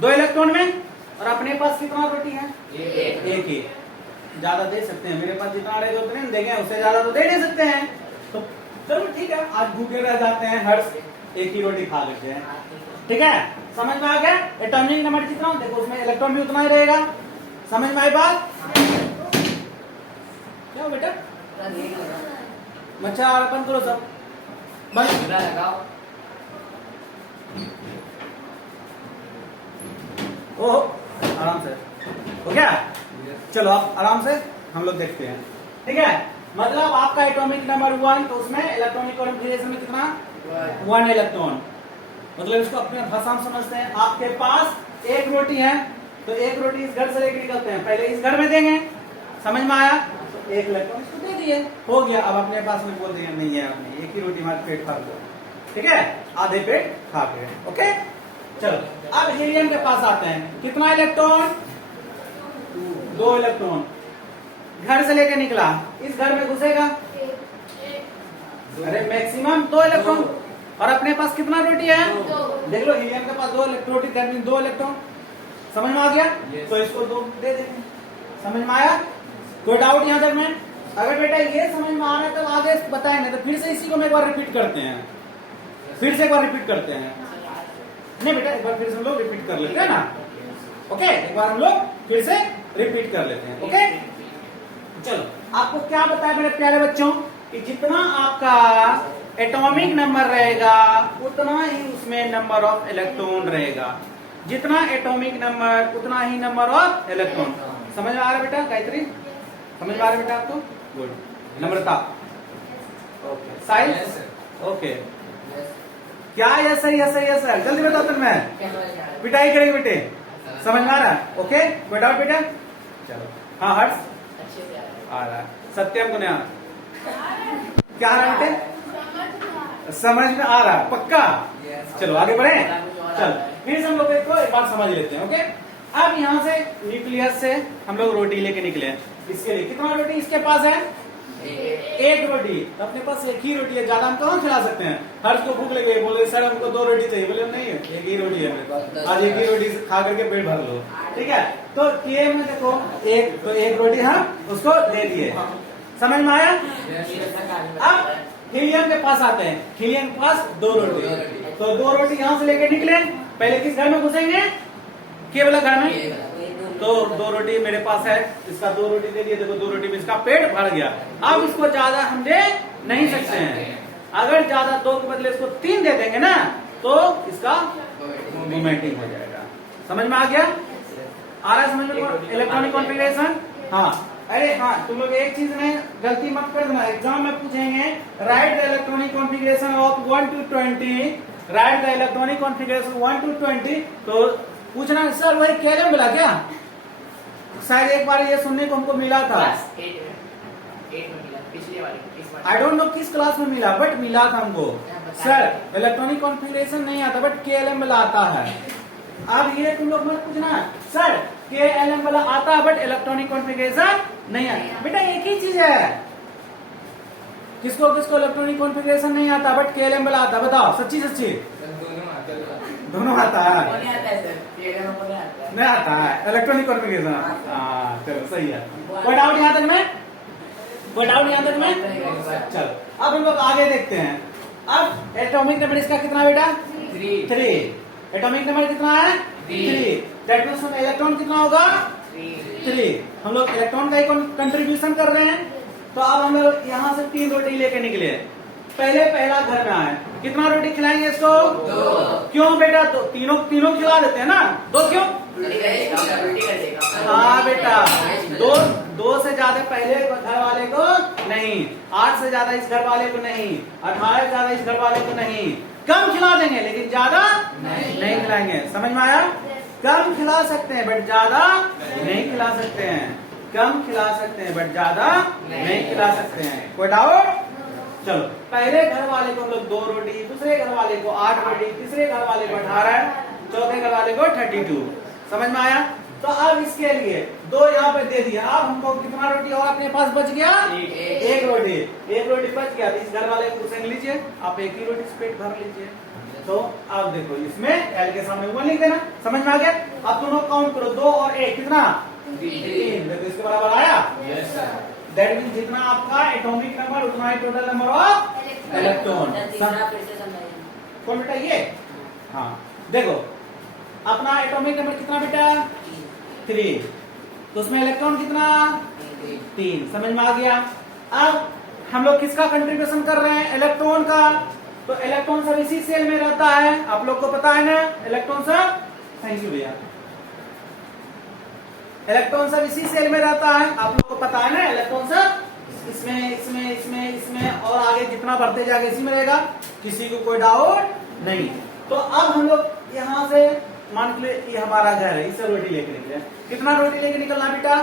2 इलेक्ट्रॉन में। और अपने पास कितना रोटी है? एक ही। ज्यादा दे सकते हैं, मेरे पास जितना रहेगा उतने देंगे, उससे ज्यादा तो दे नहीं सकते हैं। तो चलो ठीक है, आज भूखे रह जाते हैं, हर एक ही रोटी खा लेते हैं, ठीक है? समझ में आ गया? एटॉमिक नंबर जितना देखो उसमें इलेक्ट्रॉन भी उतना ही रहेगा। समझ में आई बात? क्या हो बेटा? बच्चा बंद करो सब, बंद लगाओ। ओहो, आराम से हो गया? चलो अब आराम से हम लोग देखते हैं, ठीक है? मतलब आपका एटॉमिक नंबर 1, तो उसमें इलेक्ट्रॉनिक कॉन्फ़िगरेशन में कितना? 1 इलेक्ट्रॉन। मतलब इसको अपने भाषा में समझते हैं। आपके पास एक रोटी है, तो एक रोटी इस घर से लेकर निकलते हैं, पहले इस घर में देंगे। समझ में आया? तो 1 इलेक्ट्रॉन इसको दे दिए, हो गया। अब अपने पास में बोल दिया नहीं है, अपने एक ही रोटी हमारे पेट भर दो, ठीक है? आधे पेट खा के, ओके? चलो अब हीलियम के पास आते हैं। कितना इलेक्ट्रॉन? 2 इलेक्ट्रॉन। घर से लेके निकला, इस घर में घुसेगा, अरे मैक्सिमम 2 इलेक्ट्रॉन। और अपने पास कितना रोटी है? देख लो, हीलियम के पास 2 रोटी, दैट मीन 2 इलेक्ट्रॉन। समझ में आ गया? तो इसको 2 दे देंगे। समझ में आया? कोई डाउट यहाँ तक में? अगर बेटा ये समझ में आ रहा है तो आगे बताएंगे, तो फिर से इसी को हम एक बार रिपीट करते हैं, फिर से एक बार रिपीट करते हैं। नहीं बेटा, एक बार फिर से हम लोग रिपीट कर लेते हैं ना, ओके? एक बार हम लोग फिर से रिपीट कर लेते हैं, ओके? चलो आपको क्या बताया मेरे प्यारे बच्चों, कि जितना आपका एटॉमिक नंबर रहेगा उतना ही उसमें नंबर ऑफ इलेक्ट्रॉन रहेगा। जितना एटॉमिक नंबर उतना ही नंबर ऑफ इलेक्ट्रॉन। समझ में आ रहा है बेटा? गायत्री समझ में आ रहा है बेटा आपको? गुड। नम्रता ओके, साइंस ओके। क्या yes sir, yes sir, yes sir, जल्दी बताओ तुम। मैं पिटाई करेंगे बेटे, समझ में आ रहा है? ओके, कोई डाउट बेटा? चलो हाँ, हर्ष आ रहा है, सत्यम को नहीं आ रहा। क्या आ रहा है बेटे? समझ में आ रहा है पक्का? चलो आगे बढ़े। चलो फिर से हम लोग इसको एक बार समझ लेते हैं, ओके? अब यहाँ से न्यूक्लियस से हम लोग रोटी लेके निकले। इसके लिए कितना रोटी इसके पास है? एक रोटी। तो अपने पास एक ही रोटी है, ज्यादा हम कहाँ खिला सकते हैं? हर्ष को भूख लगी, बोले सर हमको 2 रोटी चाहिए, बोले नहीं है, एक ही रोटी है मेरे पास, आज एक ही रोटी खा करके पेट भर लो, ठीक है? तो के में देखो एक, तो एक रोटी हम उसको दे दिए। समझ में आया? अब हीलियम के पास आते हैं। हीलियम के पास 2 रोटी, तो 2 रोटी यहाँ से लेके निकले, पहले किस घर में घुसेंगे? केवल घर में। तो 2 रोटी मेरे पास है, इसका 2 रोटी दे दिए, देखो 2 रोटी में इसका पेट भर गया। अब इसको ज्यादा हम दे नहीं सकते हैं। अगर ज्यादा 2 के बदले इसको 3 दे देंगे ना, तो इसका मोमेंटिंग हो जाएगा। समझ में आ गया? आ रहा है समझ में? Electronic configuration. हाँ, अरे हाँ, तुम लोग एक चीज में गलती मत कर देना, एग्जाम में पूछेंगे right the electronic configuration of 1 to 20, right the electronic configuration 1 to 20, तो पूछना सर वही केएलएम मिला क्या? शायद एक बार ये सुनने को हमको मिला था, क्लास 8 में मिला, पिछले वाले इस बार आई डोंट नो किस क्लास में मिला, बट मिला था हमको सर इलेक्ट्रॉनिक कॉन्फ़िगरेशन नहीं आता बट केएलएम वाला आता है। अब ये तुम लोग मत पूछना सर केएलएम वाला आता है बट इलेक्ट्रॉनिक कॉन्फ़िगरेशन नहीं आता, बेटा एक ही चीज है, किसको किसको इलेक्ट्रॉनिक कॉन्फ़िगरेशन नहीं आता बट केएलएम वाला आता, बताओ सच्ची सच्ची? दोनों आता है, नहीं आता है सर, केएलएम को नहीं आता है। नहीं आता है इलेक्ट्रॉनिक कॉन्फ़िगरेशन। हाँ चलो सही है, कोई डाउट यहाँ तक में? कोई डाउट यहाँ तक में? चलो अब हम लोग आगे देखते हैं। अब एटॉमिक नंबर इसका कितना बेटा? 3। एटॉमिक नंबर कितना है? 3। दैट मीन्स इलेक्ट्रॉन कितना होगा? 3। हम लोग इलेक्ट्रॉन का ही कंट्रीब्यूशन कर रहे हैं, तो अब हम लोग यहाँ से 3 रोटी लेके निकले। पहले पहला घर में आए, कितना रोटी खिलाएंगे इसको? 2। क्यों बेटा? तो तीनों खिला देते हैं ना, 2 क्यों? हाँ बेटा, 2 से ज्यादा पहले घर वाले को नहीं, 8 से ज्यादा इस घर वाले को नहीं, 18 से ज्यादा इस घर वाले को नहीं, कम खिला देंगे लेकिन ज्यादा नहीं खिलाएंगे। समझ में आया? कम खिला सकते हैं बट ज्यादा नहीं खिला सकते हैं, कम खिला सकते हैं बट ज्यादा नहीं खिला सकते हैं। कोई डाउट? चलो पहले घर वाले को हम लोग 2 रोटी, दूसरे घर वाले को 8 रोटी, तीसरे घर वाले को 18, चौथे घर वाले को 32। समझ में आया? तो अब इसके लिए 2 यहाँ पे दे दिया, अब हमको कितना रोटी और अपने पास बच गया? एक रोटी। एक रोटी बच गया, तो इस घर वाले को सेंग लीजिए, आप एक ही रोटी से पेट भर लीजिए। तो अब देखो इसमें एल के सामने 1 लिख देना। समझ में आ गया? अब दोनों काउंट करो, 2 और 1 कितना? 3। देखो इसके बराबर आया। दैट मीन्स जितना आपका एटॉमिक नंबर उतना ही टोटल नंबर ऑफ इलेक्ट्रॉन। कौन बेटा ये? हाँ देखो अपना एटॉमिक नंबर कितना बेटा? 3, तो उसमें इलेक्ट्रॉन कितना? 3। समझ में आ गया? अब हम लोग किसका कंट्रीब्यूशन कर रहे हैं? इलेक्ट्रॉन का। तो इलेक्ट्रॉन सब इसी सेल में रहता है, आप लोग को पता है ना इलेक्ट्रॉन सब। थैंक यू भैया। इलेक्ट्रॉन सब इसी सेल में रहता है, आप लोग को पता है ना इलेक्ट्रॉन सब इसमें इसमें इसमें इसमें और आगे जितना बढ़ते जाएगा इसी में रहेगा, किसी को कोई डाउट नहीं। तो अब हम लोग यहाँ से मान के लिए ये हमारा घर है, इससे रोटी लेके निकले। कितना रोटी लेके निकलना है बेटा?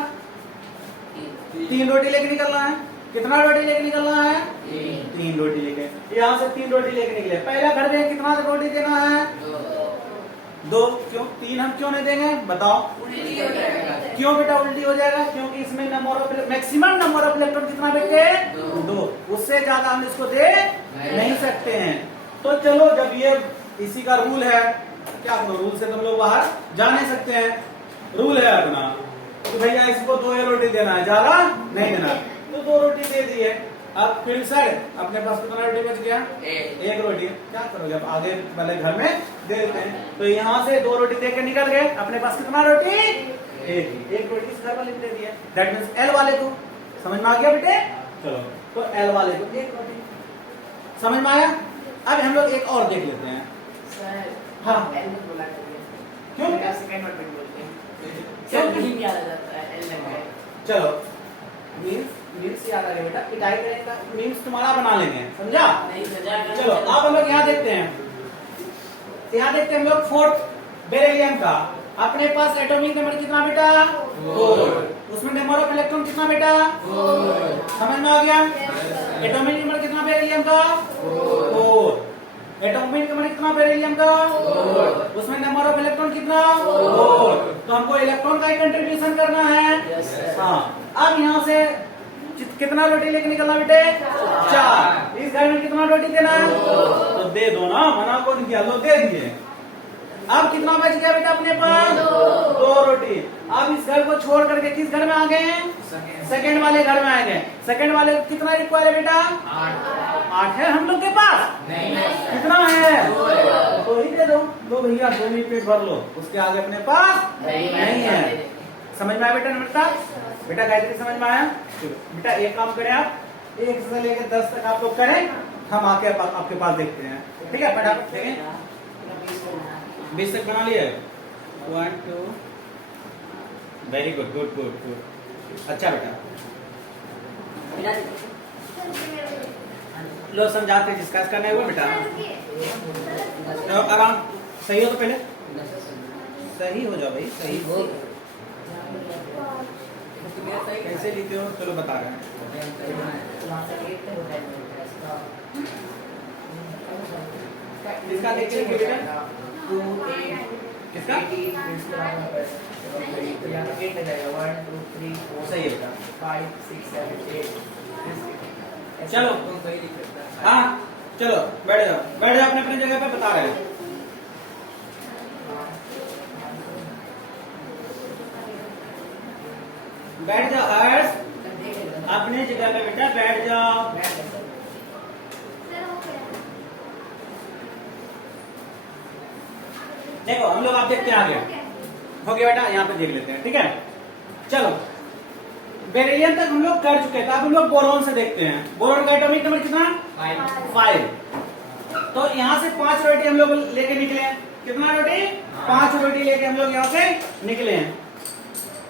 3 रोटी लेके निकलना है। कितना रोटी लेके निकलना है? 3 रोटी लेके। यहाँ से 3 रोटी लेके निकले। पहला घर में कितना रोटी देना है? 2। क्यों 3 हम क्यों नहीं देंगे बताओ? क्यों बेटा उल्टी हो जाएगा? क्योंकि इसमें number of maximum number of electron कितना बेटे? 2। उससे ज्यादा हम इसको दे नहीं सकते हैं। तो चलो जब ये इसी का रूल है, क्या करो, रूल से तुम लोग बाहर जा नहीं सकते हैं, रूल है अपना। तो भैया इसको 2 रोटी देना है, ज्यादा नहीं देना, तो 2 रोटी दे दिए। अब फिर सर अपने पास कितना रोटी बच गया? 1 रोटी। क्या करोगे अब आगे वाले घर में दे देते हैं। तो यहाँ से 2 रोटी दे के निकल गए, अपने पास कितना रोटी? 1 रोटी इस घर वाले को दे दिया। दैट मीन्स एल वाले को। समझ में आ गया बेटे? चलो तो एल वाले को 1 रोटी। समझ में आया? अब हम लोग एक और देख लेते हैं। हाँ क्यों? चलो मीन्स याद आ गया बेटा, इकाई करने का मीन्स तुम्हारा बना लेंगे, समझा? चलो अब हम लोग यहाँ देखते हैं, यहाँ देखते हैं हम लोग 4th बेरिलियम का। अपने पास एटॉमिक नंबर कितना बेटा? 4। उसमें नंबर ऑफ इलेक्ट्रॉन कितना बेटा? 4। समझ में आ गया? एटॉमिक नंबर कितना बेरिलियम का? 4। एटॉमिक नंबर कितना बेरिलियम का? 4। उसमें नंबर ऑफ इलेक्ट्रॉन कितना? 4। तो हमको इलेक्ट्रॉन का ही कंट्रीब्यूशन करना है। हाँ अब यहाँ से कितना रोटी लेके निकलना बेटे? 4। इस घर में कितना रोटी देना? तो दे दो ना, मना कौन किया? लो दे दिए। अब कितना बच गया बेटा अपने पास? 2 रोटी। अब इस घर को छोड़ करके किस घर में आ गए हैं? सेकंड वाले घर में आ गए। सेकंड वाले कितना रिक्वायर है बेटा? 8 है हम लोग के पास? कितना है? 2 ही दे दो। लो भैया 2 ही पेट भर लो, उसके आगे अपने पास नहीं है। समझ में आया बेटा? नमस्कार बेटा, गायत्री समझ में आया? बेटा एक काम करें, आप 1 से लेकर 10 तक आप लोग करें, हम आके आपके पास देखते हैं, ठीक है? फटाफट देखें, 20 तक बना लिया। 1 2 very good, good good good. अच्छा बेटा, लो समझाते डिस्कस करना है वो बेटा। तो आराम सही हो तो पहले सही हो जाओ भाई, सही हो कैसे लिखते हो चलो बता रहे हैं। इसका देखिए बेटा, किसका सही है बेटा। 5 6 7 8। चलो हाँ चलो बैठ जाओ, बैठ जाओ अपने अपनी जगह पे, बता रहे हैं। बैठ जाओ हर्ष, अपनी जगह पे बेटा बैठ जाओ। देखो हम लोग आप देखते हैं आगे, हो गया बेटा, यहाँ पे देख लेते हैं, ठीक है। चलो बेरिलियम तक हम लोग कर चुके थे, अब हम लोग बोरोन से देखते हैं। बोरोन का एटॉमिक नंबर कितना? 5। तो यहाँ से 5 रोटी हम लोग लेके निकले हैं। कितना रोटी? 5 रोटी लेके हम लोग यहाँ से निकले हैं।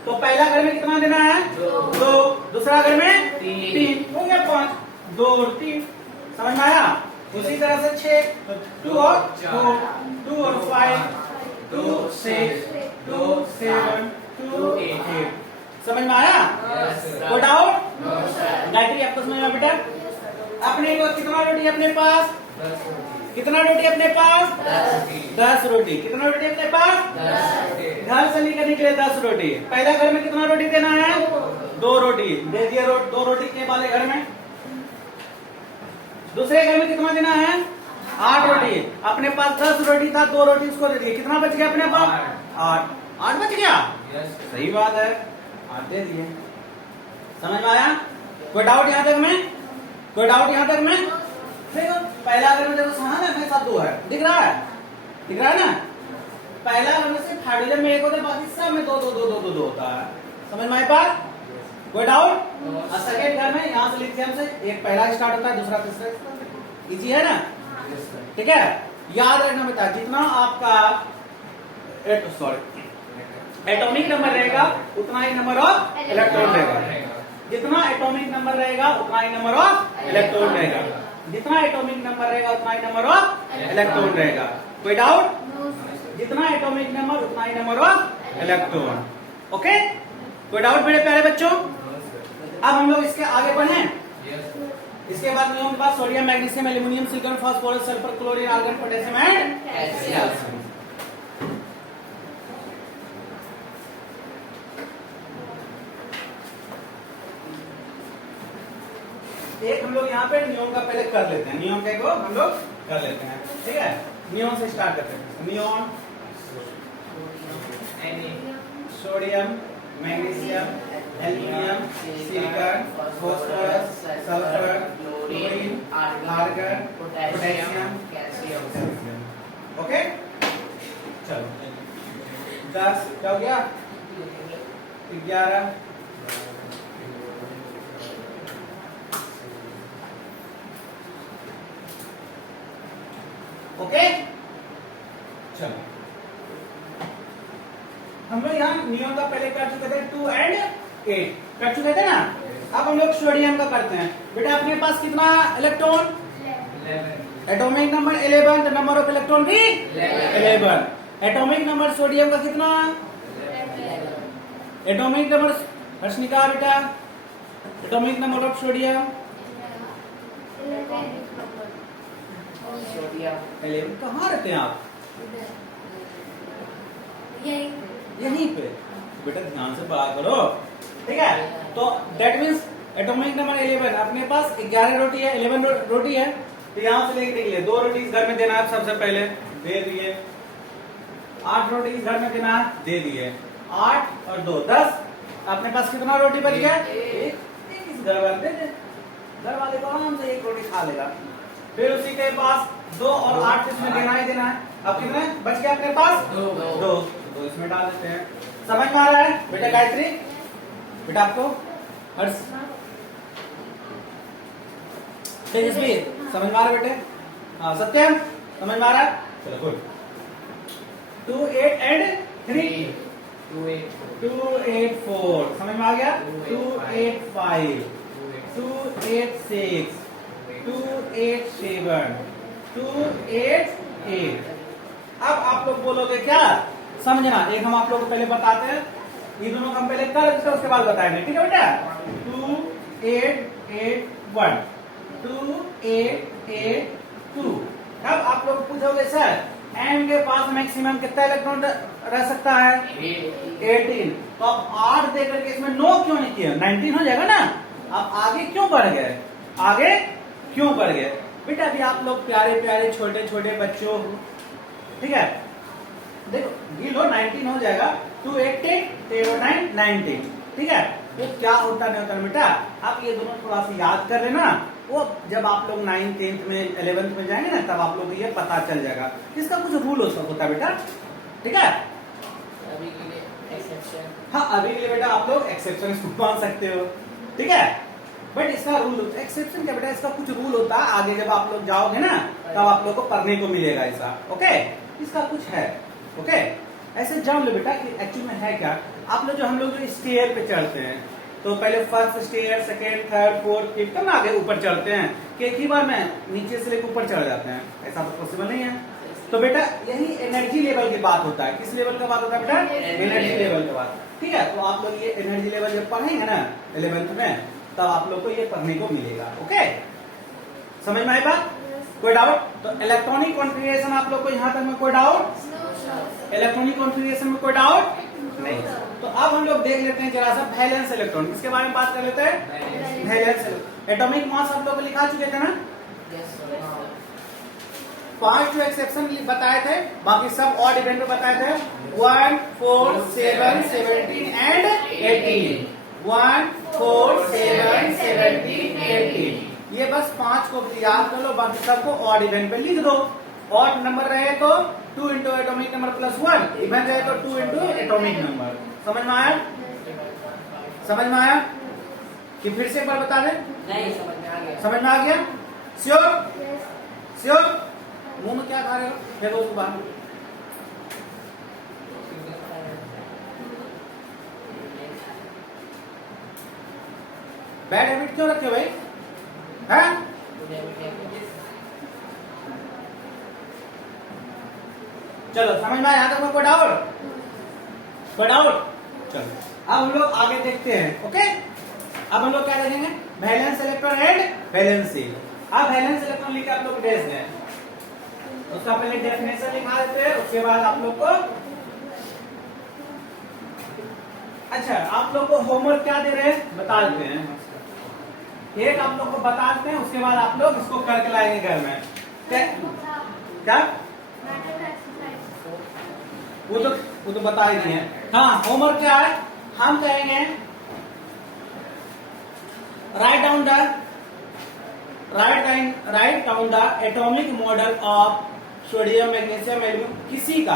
तो पहला घर में कितना देना है? 2। दूसरा घर में 3, हो गया 5, 2 और 3, समझ में आया। उसी तरह से 6, 2 और 4, 2 और 5, 2 6, 2 7, 2 8, समझ में आया? कोई डाउट? गायत्री आपको समझ में बेटा? अपने को कितना रोटी अपने पास? कितना रोटी अपने पास? 10 रोटी। कितना रोटी अपने पास? 10। घर से लेकर निकले 10 रोटी। पहला घर में कितना रोटी देना है? 2 रोटी दे दिए, 2 रोटी के वाले घर में। दूसरे घर में कितना देना है? 8 रोटी। अपने पास 10 रोटी था, 2 रोटी उसको दे दिए, कितना बच गया अपने पास? 8 बच गया। सही बात है, 8 दे दिए। समझ में आया? कोई डाउट यहाँ तक में? कोई डाउट यहाँ तक में? देखो पहला घर में देखो कहाँ है, मेरे साथ 2 है, दिख रहा है? दिख रहा है ना? पहला घर में सिर्फ हाइड्रोजन में 1 होता है, बाकी सब में 2 2 2 2 2 होता है। समझ में आया बात? कोई डाउट? और सेकेंड घर में यहाँ से लिथियम से एक पहला स्टार्ट होता है, दूसरा तीसरा। इजी है ना? ठीक है, याद रखना बेटा, जितना आपका एटॉमिक नंबर रहेगा उतना ही नंबर ऑफ इलेक्ट्रॉन रहेगा। जितना एटॉमिक नंबर रहेगा उतना ही नंबर ऑफ इलेक्ट्रॉन रहेगा। जितना एटॉमिक नंबर रहेगा उतना ही नंबर ऑफ इलेक्ट्रॉन रहेगा। कोई डाउट? जितना एटॉमिक नंबर उतना ही नंबर ऑफ इलेक्ट्रॉन। ओके, कोई डाउट मेरे प्यारे बच्चों? अब हम लोग इसके आगे बढ़े। इसके बाद में हमारे पास sodium, magnesium, aluminium, silicon, phosphorus, sulphur, chlorine, argon, potassium and calcium. एक हम लोग यहाँ पे नियोन का पहले कर लेते हैं। नियोन को हम लोग कर लेते हैं, ठीक है। नियोन से स्टार्ट करते हैं। Neon, sodium, magnesium, aluminium, silicon, phosphorus, sulphur, chlorine, argon, potassium, calcium. Okay, चलो 10 क्या हो गया? 11, ओके। चलो हम लोग यहाँ नियोन का पहले कर चुके थे 2 और 8 कर चुके थे ना। अब हम लोग सोडियम का करते हैं। बेटा अपने पास कितना इलेक्ट्रॉन? 11। एटॉमिक नंबर 11, तो नंबर ऑफ इलेक्ट्रॉन भी 11। एटॉमिक नंबर सोडियम का कितना? 11। एटॉमिक नंबर हर्षनिका बेटा, एटॉमिक नंबर ऑफ सोडियम 11। कहाँ रहते हैं आप? यहीं पे। बेटा ध्यान से पढ़ा करो, ठीक है। तो दैट मीन्स एटॉमिक नंबर 11, अपने पास 11 रोटी है, 11 रोटी है, तो यहाँ से लेके निकले 2 रोटी इस घर में देना है, सबसे पहले दे दिए। 8 रोटी इस घर में देना है, दे दिए। 8 और 2 10। अपने पास कितना रोटी बच गया? एक इस घर वाले दे दे, घर वाले को आराम से 1 रोटी खा लेगा। फिर उसी के पास 2 और 8 इसमें देना ही देना है। अब कितने बच गया अपने पास? 2 इसमें डाल देते हैं। समझ में आ रहा है बेटा? गायत्री बेटा आपको हर्ष तेजस्वी समझ में आ रहा है बेटे? हाँ सत्यम समझ में आ रहा है? चलो गुड। 2 8 एंड 3 284 समझ में आ गया। 285 286 287 288। अब आप लोग बोलोगे क्या, समझना, एक हम आप लोग को पहले बताते हैं, ये दोनों हम पहले कर देते हैं, उसके बाद बताएंगे, ठीक है बेटा। 2881 2882। अब आप लोग पूछोगे सर एम के पास मैक्सिमम कितना इलेक्ट्रॉन रह सकता है? 18। तो अब 8 देकर के इसमें 9 क्यों नहीं किया? 19 हो जाएगा ना। अब आगे क्यों बढ़ गए? आगे क्यों बढ़ गए बेटा? अभी आप लोग प्यारे प्यारे छोटे छोटे बच्चों, ठीक है, देखो ये लो 19 हो जाएगा। 280 9 19, ठीक है। वो क्या होता नहीं होता बेटा, आप ये दोनों थोड़ा सा याद कर लेना। वो जब आप लोग 9th 10th में 11th में जाएंगे ना, तब आप लोग को ये पता चल जाएगा। इसका कुछ रूल होता है बेटा, ठीक है। अभी के लिए एक्सेप्शन, हाँ अभी के लिए बेटा आप लोग एक्सेप्शन इसको मान सकते हो, ठीक है। बट इसका रूल, एक्सेप्शन क्या बेटा, इसका कुछ रूल होता है, आगे जब आप लोग जाओगे ना तब आप लोग को पढ़ने को मिलेगा ऐसा, ओके। इसका कुछ है, ओके। ऐसे जान लो बेटा कि एक्चुअली में है क्या। आप लोग जो हम लोग जो स्टेयर पे चढ़ते हैं, तो पहले first stair, second, third, fourth, fifth, तब आगे ऊपर चढ़ते हैं कि एक ही बार में नीचे से लेकर ऊपर चढ़ जाते हैं, ऐसा तो पॉसिबल नहीं है। तो बेटा यही एनर्जी लेवल की बात होता है। किस लेवल का बात होता है बेटा? एनर्जी लेवल की बात, ठीक है। तो आप लोग ये एनर्जी लेवल जब पढ़ेंगे ना 11th में, तब आप लोग को ये पढ़ने को मिलेगा, ओके। समझ में आई बात? कोई डाउट? तो इलेक्ट्रॉनिक कॉन्फ़िगरेशन आप लोग को यहाँ तक में कोई डाउट? इलेक्ट्रॉनिक कॉन्फ़िगरेशन में कोई डाउट नहीं। तो अब हम लोग देख लेते हैं जरा सा वैलेंस इलेक्ट्रॉन, इसके बारे में बात कर लेते हैं। वैलेंस एटॉमिक मास आप लोग को लिखा चुके थे ना, 5 जो एक्सेप्शन बताए थे, बाकी सब ऑड इवेंट में बताए थे। 1 4 7 17 एंड 18। 1 4 7 17 18। ये बस 5 को याद कर लो, बाकी सबको ऑड इवेंट पे लिख दो। ऑड नंबर रहे तो 2 into atomic number plus 1, event रहे तो 2 इंटू एटॉमिक नंबर। समझ में आया? समझ में आया कि फिर से एक बार बता दें? नहीं समझ में आ गया। समझ में आ गया? श्योर? श्योर? मुंह में क्या खा रहे हो? फेंको उसको बाहर। बैड हैबिट क्यों रखे हो भाई? हैं? चलो समझ में आया? तो कोई डाउट? कोई डाउट? चलो अब हम लोग आगे देखते हैं, ओके। अब हम लोग क्या करेंगे? Valence electron and valency. अब वैलेंस इलेक्ट्रॉन लिख के आप लोग डेज दें, उसका पहले डेफिनेशन लिखा देते हैं, उसके बाद आप लोग को, अच्छा आप लोग को होमवर्क क्या दे रहे हैं बता देते हैं। एक आप लोग को बता देते हैं, उसके बाद आप लोग इसको करके लाएंगे घर में। क्या? वो तो बता ही नहीं है। हाँ होमवर्क क्या है? हम कहेंगे write down the atomic model of sodium, magnesium, aluminium, किसी का,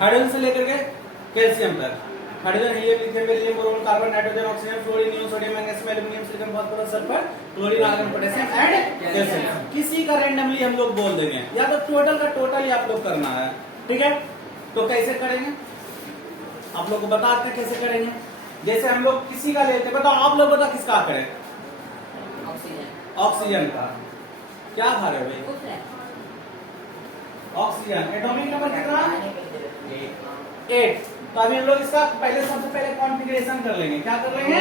हाइड्रोजन से लेकर के कैल्शियम तक, hydrogen, helium, lithium, beryllium, boron, carbon, nitrogen, oxygen, fluorine, neon, sodium, magnesium, aluminium, silicon, phosphorus, sulphur, chlorine, argon, potassium and calcium. किसी का randomly हम लोग बोल देंगे, या तो टोटल का टोटल ही आप लोग करना है, ठीक है। तो कैसे करेंगे आप लोग को बताते हैं कैसे करेंगे। जैसे हम लोग किसी का लेते हैं, बताओ आप लोग बताओ किसका करें? ऑक्सीजन का। क्या खा रहे हो भाई? ऑक्सीजन। एटॉमिक नंबर कितना? 8। तो अभी हम लोग इसका पहले सबसे पहले कॉन्फ़िगरेशन कर लेंगे। क्या कर लेंगे?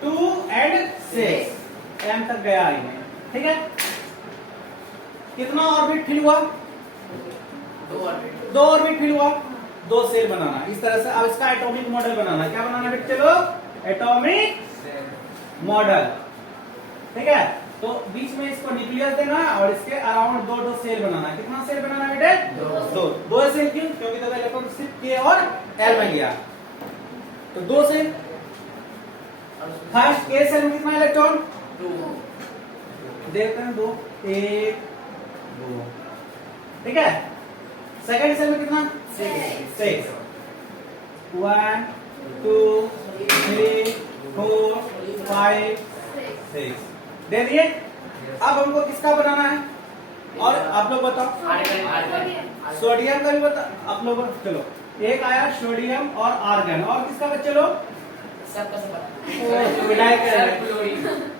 2 and 6 एम तक गया ही नहीं, ठीक है। कितना ऑर्बिट फिल हुआ? 2 ऑर्बिट फिल हुआ। 2 सेल बनाना इस तरह से। अब इसका एटॉमिक मॉडल बनाना। क्या बनाना बेटे? चलो एटॉमिक मॉडल, ठीक है। तो बीच में इसको न्यूक्लियस देना और इसके अराउंड 2 सेल बनाना। कितना सेल बनाना बेटे? 2 सेल। क्यों? क्योंकि तो इलेक्ट्रॉन सिर्फ के और एल में गया, तो 2 सेल। फर्स्ट के सेल में कितना इलेक्ट्रॉन? 2 देखते हैं। 2 1 2, ठीक है। सेकेंड सेल में कितना? 6 1 2 3 4 5 6 दे दिए। अब हमको किसका बनाना है? और आप लोग बताओ। सोडियम का भी बता आप लोग। चलो एक आया सोडियम और आर्गन, और किसका बच्चे लोग? सबका सब पता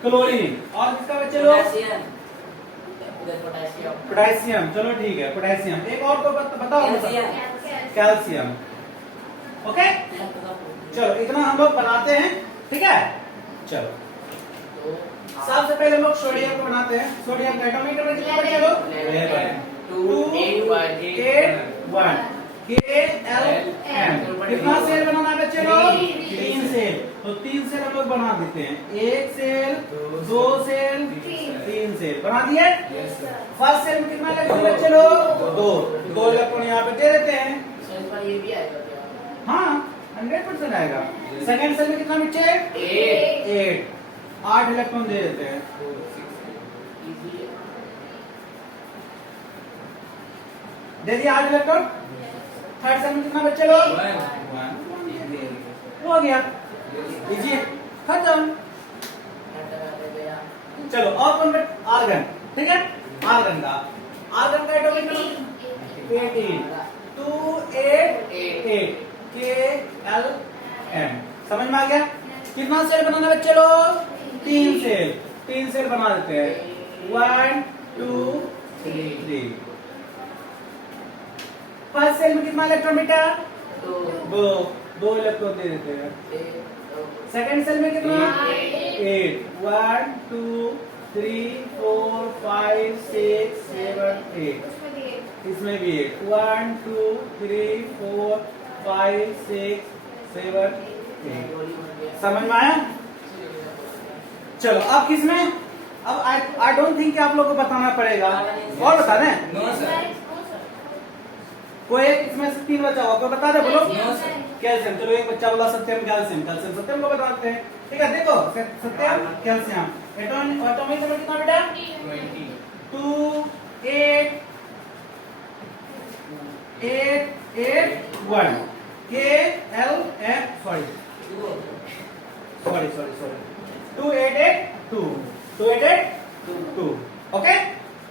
क्लोरीन, और किसका बच्चे लोग? उधर पोटेशियम, पोटेशियम। चलो ठीक है, पोटेशियम। एक और को बताओ। कैल्शियम। ओके, चलो इतना हम लोग बनाते हैं, ठीक है। चलो सबसे पहले हम लोग सोडियम को बनाते हैं। सोडियम का एटॉमिक नंबर कितना बच्चे लोग? 281 KLM। कितना सेल बनाना है बच्चे लोग? 3 सेल। तो 3 सेल हम लोग बना देते हैं। 1 सेल, 2 सेल, 3 सेल बना दिए। फर्स्ट सेल में कितना इलेक्ट्रॉन बच्चे लोग? 2 इलेक्ट्रॉन यहाँ पे दे देते हैं। सो इस बार ये भी आएगा क्या? हाँ 100% आएगा। सेकेंड सेल में कितना बच्चे? 8 8 इलेक्ट्रॉन दे देते हैं। इजी है। दे दिया 8 इलेक्ट्रॉन। थर्ड सेल में कितना बच्चे लोग? 1 हो गया। लीजिए खत्म। चलो और कौन? आर्गन, ठीक है। आर्गन का एटॉमिक नंबर 18 288 KLM। समझ में आ गया? कितना सेल बनाना बच्चे लोग? 3 सेल बना देते हैं। 1 2 3। फर्स्ट सेल में कितना इलेक्ट्रॉन बेटा? 2 इलेक्ट्रॉन दे देते हैं। सेकेंड सेल में कितना? 8 1 2 3 4 5 6 7 8। इसमें भी 8 1 2 3 4 5 6 7 8। समझ में आया? चलो अब किसमें? अब आई डोंट थिंक कि आप लोग को बताना पड़ेगा। और बता दें? कोई एक इसमें से 3 बचा हुआ, कोई बता दे, बोलो। कैल्शियम। चलो एक बच्चा बोला सत्यम कैल्शियम। सत्यम को बताते हैं, ठीक है। देखो सत्यम कैल्शियम एटॉमिक नंबर कितना बेटा? 2 8 8 1 KLM। सॉरी 2882। ओके।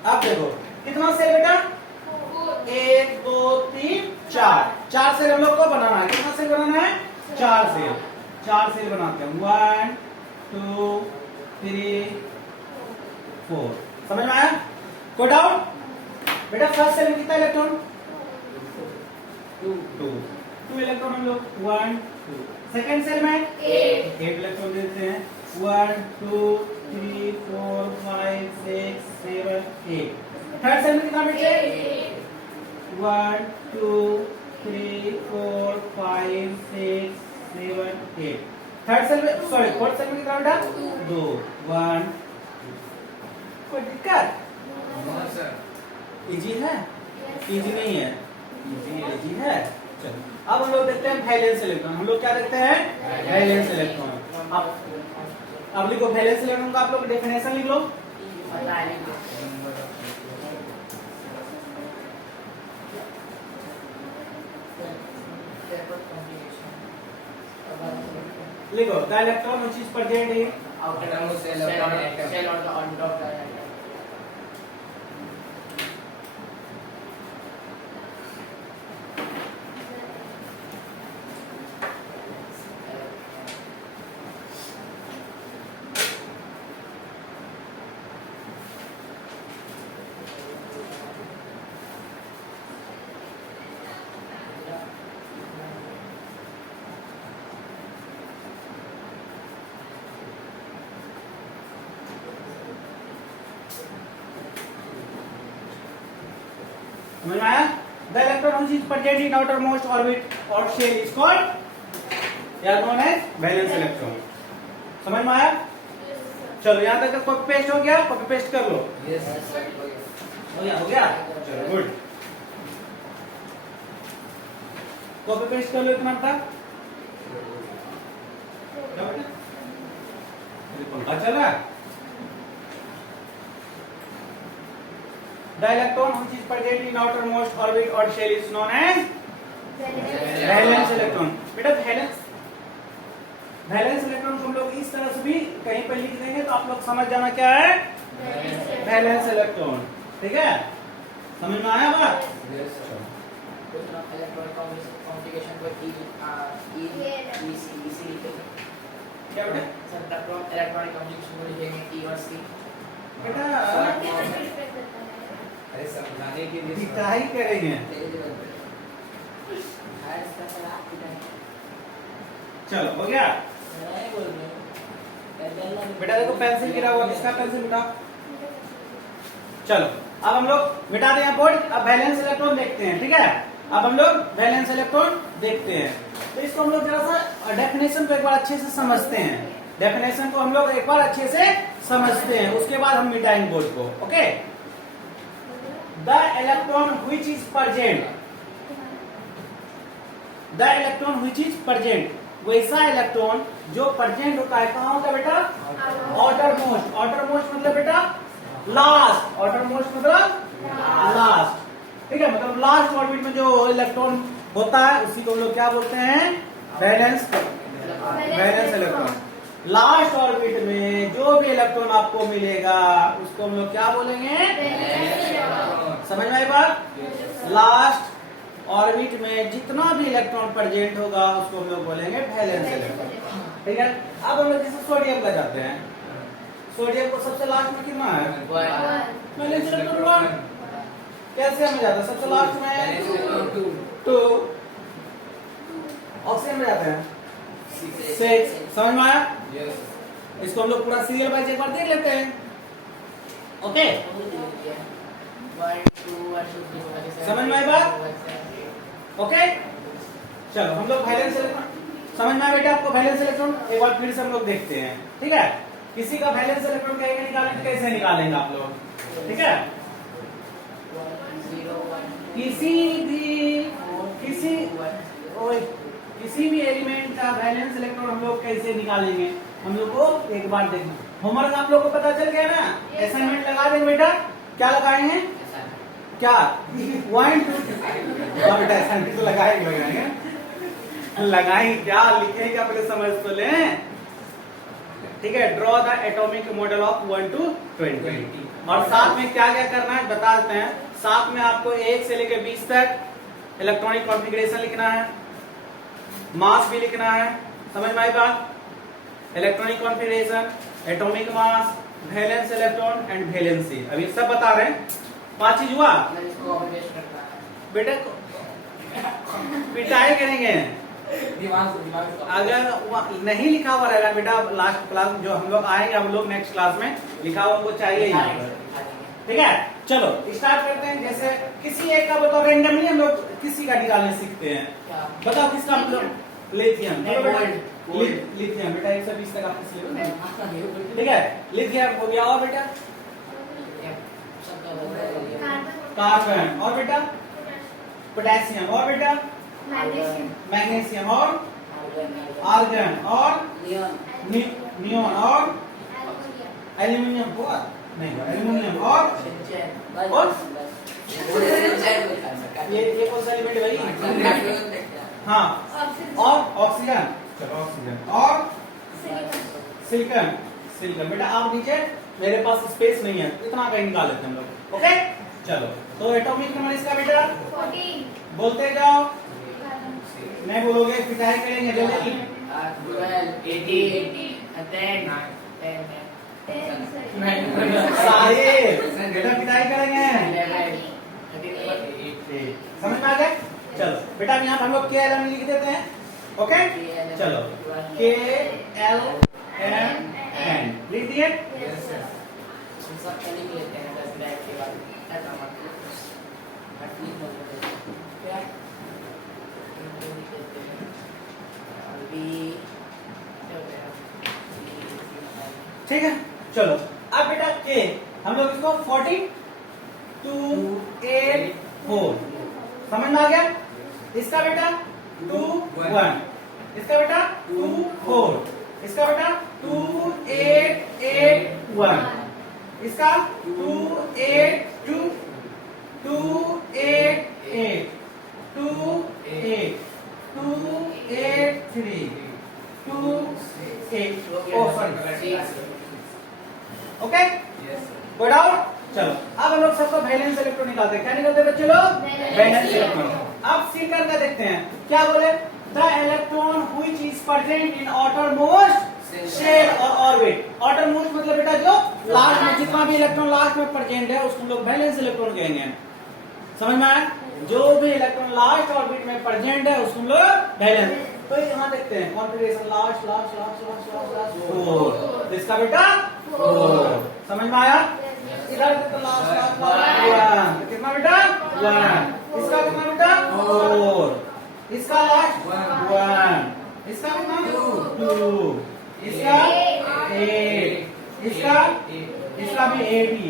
अब देखो कितना सेल बेटा? 1 2 3 4 सेल हम लोग को बनाना है। कितना सेल बनाना है? 4 सेल बनाते हैं। 1 2 3 4। समझ में आया? कोई डाउट? बेटा फर्स्ट सेल में कितना इलेक्ट्रॉन? 2 इलेक्ट्रॉन हम लोग 1 2। सेकेंड सेल में 8 इलेक्ट्रॉन देते हैं। 1 2 3 4 5 6 7 8। थर्ड सेल में कितना बेटे? 1 2 3 4 5 6 7 8। थर्ड सेल में सॉरी फोर्थ सेल में कितना बेटा? 2 1। कोई दिक्कत? इजी है? इजी नहीं है? इजी है। चलो अब हम लोग देखते हैं वैलेंस इलेक्ट्रॉन। हम लोग क्या देखते हैं? Valence electron. अब लिखो वैलेंस इलेक्ट्रॉन का आप लोग डेफिनेशन लिख लो। लिखो the electron which is present in outer cell और the orbit of the atom. समझ में आया? The electron which is present in outermost orbit और शेल इज कॉल्ड या नोन एज वैलेंस इलेक्ट्रॉन। समझ में आया? चलो यहाँ तक कॉपी पेस्ट हो गया? कॉपी पेस्ट कर लो। हो गया। चलो गुड। कॉपी पेस्ट कर लो। इतना बता क्या बेटा? पंखा चल रहा है। The electron which is present in outermost orbit or shell is known as valence electron। बेटा वैलेंस इलेक्ट्रॉन को हम लोग इस तरह से भी कहीं पर लिख देंगे तो आप लोग समझ जाना क्या है? Valence electron. ठीक है? समझ में आया बात? क्वेश्चन ऑफ इलेक्ट्रॉनिक कॉन्फ़िगरेशन को इसी लिखते हैं। क्या बेटा? सर इलेक्ट्रॉनिक कॉन्फ़िगरेशन को लिखेंगे ई और सी। बेटा अरे समझाने के लिए क्या ही करेंगे। चलो हो गया बेटा। देखो पेंसिल गिरा हुआ, किसका पेंसिल उठा। चलो अब हम लोग मिटा दें यहाँ बोर्ड। अब वैलेंस इलेक्ट्रॉन देखते हैं, ठीक है। अब हम लोग वैलेंस इलेक्ट्रॉन देखते हैं। तो इसको हम लोग जरा सा डेफिनेशन को एक बार अच्छे से समझते हैं। डेफिनेशन को हम लोग एक बार अच्छे से समझते हैं, उसके बाद हम मिटाएंगे बोर्ड को। Okay. The electron which is present, the electron which is present, वैसा इलेक्ट्रॉन जो प्रेजेंट होता है कहाँ होता है बेटा? Outer most. आउटर मोस्ट मतलब बेटा लास्ट। आउटर मोस्ट मतलब लास्ट, ठीक है। मतलब लास्ट ऑर्बिट में जो इलेक्ट्रॉन होता है उसी को हम लोग क्या बोलते हैं? Valence electron. लास्ट ऑर्बिट में जो भी इलेक्ट्रॉन आपको मिलेगा उसको हम लोग क्या बोलेंगे? समझ में आई बात? लास्ट ऑर्बिट में जितना भी इलेक्ट्रॉन प्रेजेंट होगा उसको हम लोग बोलेंगे वैलेंस इलेक्ट्रॉन, ठीक है। अब हम लोग जैसे सोडियम का जाते हैं, सोडियम को सबसे लास्ट में कितना है? Valence electron 1। कैल्शियम में जाता है सबसे लास्ट में 2। ऑक्सीजन में जाते हैं 6। समझ में आया? इसको हम लोग पूरा सीरियल वाइज एक बार देख लेते हैं। ओके, समझ में आई बात? ओके चलो हम लोग वैलेंस इलेक्ट्रॉन समझ में आया बेटा आपको? वैलेंस इलेक्ट्रॉन एक बार फिर से हम लोग देखते हैं, ठीक है। किसी का वैलेंस इलेक्ट्रॉन कहेंगे निकालेंगे, कैसे निकालेंगे आप लोग, ठीक है। किसी भी एलिमेंट का वैलेंस इलेक्ट्रॉन हम लोग कैसे निकालेंगे, हम लोग को एक बार देखना। होमवर्क आप लोग को पता चल गया ना? असाइनमेंट लगा देंगे बेटा। क्या लगाएंगे? क्या 1 2 बेटा असाइनमेंट तो लगाएंगे क्या लिखेंगे क्या पहले समझ तो लें, ठीक है। Draw the atomic model of 1 to 20 और साथ में क्या क्या करना है बता देते हैं। साथ में आपको 1 से लेकर 20 तक इलेक्ट्रॉनिक कॉन्फ़िगरेशन लिखना है, मास भी लिखना है। समझ में आई बात? Electronic configuration, atomic mass, valence electron and valency, अभी सब बता रहे हैं। 5 चीज हुआ बेटा। पिटाई करेंगे अगर नहीं लिखा हुआ रहेगा बेटा। लास्ट क्लास जो हम लोग आएंगे, हम लोग नेक्स्ट क्लास में लिखा हुआ हमको चाहिए यहाँ पर, ठीक है। चलो स्टार्ट करते हैं। जैसे किसी एक का बताओ, रेंडमली हम लोग किसी का निकालने सीखते हैं। बताओ किसका? मतलब लिथियम। लिथियम बेटा 120 तक आप किस, ठीक है। लिथियम हो गया। और बेटा कार्बन। और बेटा पोटेशियम। और बेटा मैग्नीशियम। और आर्गन। और नियोन। और एल्यूमिनियम हुआ नहीं? एल्यूमिनियम। और ये कौन सा एलिमेंट है भाई? हाँ, और ऑक्सीजन। चलो ऑक्सीजन और सिलिकॉन। बेटा आप नीचे, मेरे पास स्पेस नहीं है, इतना कहीं निकाल लेते हम लोग। ओके चलो, तो एटॉमिक नंबर इसका बेटा 14 बोलते जाओ, नहीं बोलोगे पिटाई करेंगे जल्दी। 10 बेटा पिटाई करेंगे। समझ में आ गया? चलो बेटा यहाँ हम लोग KLM लिख देते हैं। ओके चलो KLMN लिख दिए। ठीक है चलो। अब बेटा K हम लोग इसको 40 2 8 4 समझ में आ गया? इसका बेटा 2 1, इसका बेटा 2 4, इसका बेटा 2 8 8 1, इसका 2 8 2 2 8 8 2 8 2 8 3 2 8 ओ सॉरी। ओके कोई डाउट? चलो अब हम लोग सबका वैलेंस इलेक्ट्रॉन निकालते हैं। क्या निकालते हैं बच्चे लोग? Valence electron. अब सी करके देखते हैं, क्या बोले, the electron which is present in outermost shell और ऑर्बिट। आउटरमोस्ट मतलब बेटा जो लास्ट में, जितना भी इलेक्ट्रॉन लास्ट में प्रेजेंट है उसको हम लोग वैलेंस इलेक्ट्रॉन कहेंगे। समझ में आया? जो भी इलेक्ट्रॉन लास्ट ऑर्बिट में प्रेजेंट है उसको हम लोग वैलेंस। तो यहाँ देखते हैं configuration last last last last last last 4, इसका बेटा 4। समझ में आया? इधर तो लास्ट लास्ट लास्ट 1, कितना बेटा 1, इसका कितना बेटा 4, इसका लास्ट 1, इसका कितना 2, इसका 8, इसका भी 8 ही,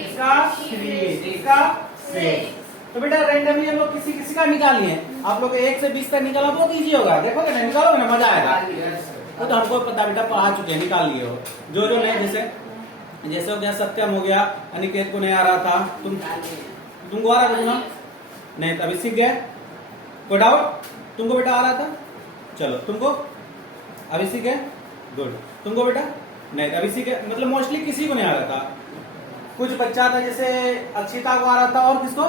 इसका 3, इसका 6। तो बेटा रैंडमली हम लोग किसी का निकालिए। आप लोग 1 से 20 तक निकालना बहुत इजी होगा, देखोगे ना, निकालोगे ना, मजा आएगा। तो हमको पता बेटा पढ़ा चुके हैं, निकाल लिए हो। जो नहीं, जैसे हो गया सत्यम हो गया, अनिकेत को नहीं आ रहा था, तुमको आ रहा था ना? नहीं, तो अभी सीख गए। कोई डाउट? तुमको बेटा आ रहा था? चलो, तुमको अभी सीख गए, गुड। तुमको बेटा नहीं, अभी सीख गए, मतलब मोस्टली किसी को नहीं आ रहा था। कुछ बच्चा था जैसे अक्षिता को आ रहा था, और किसको?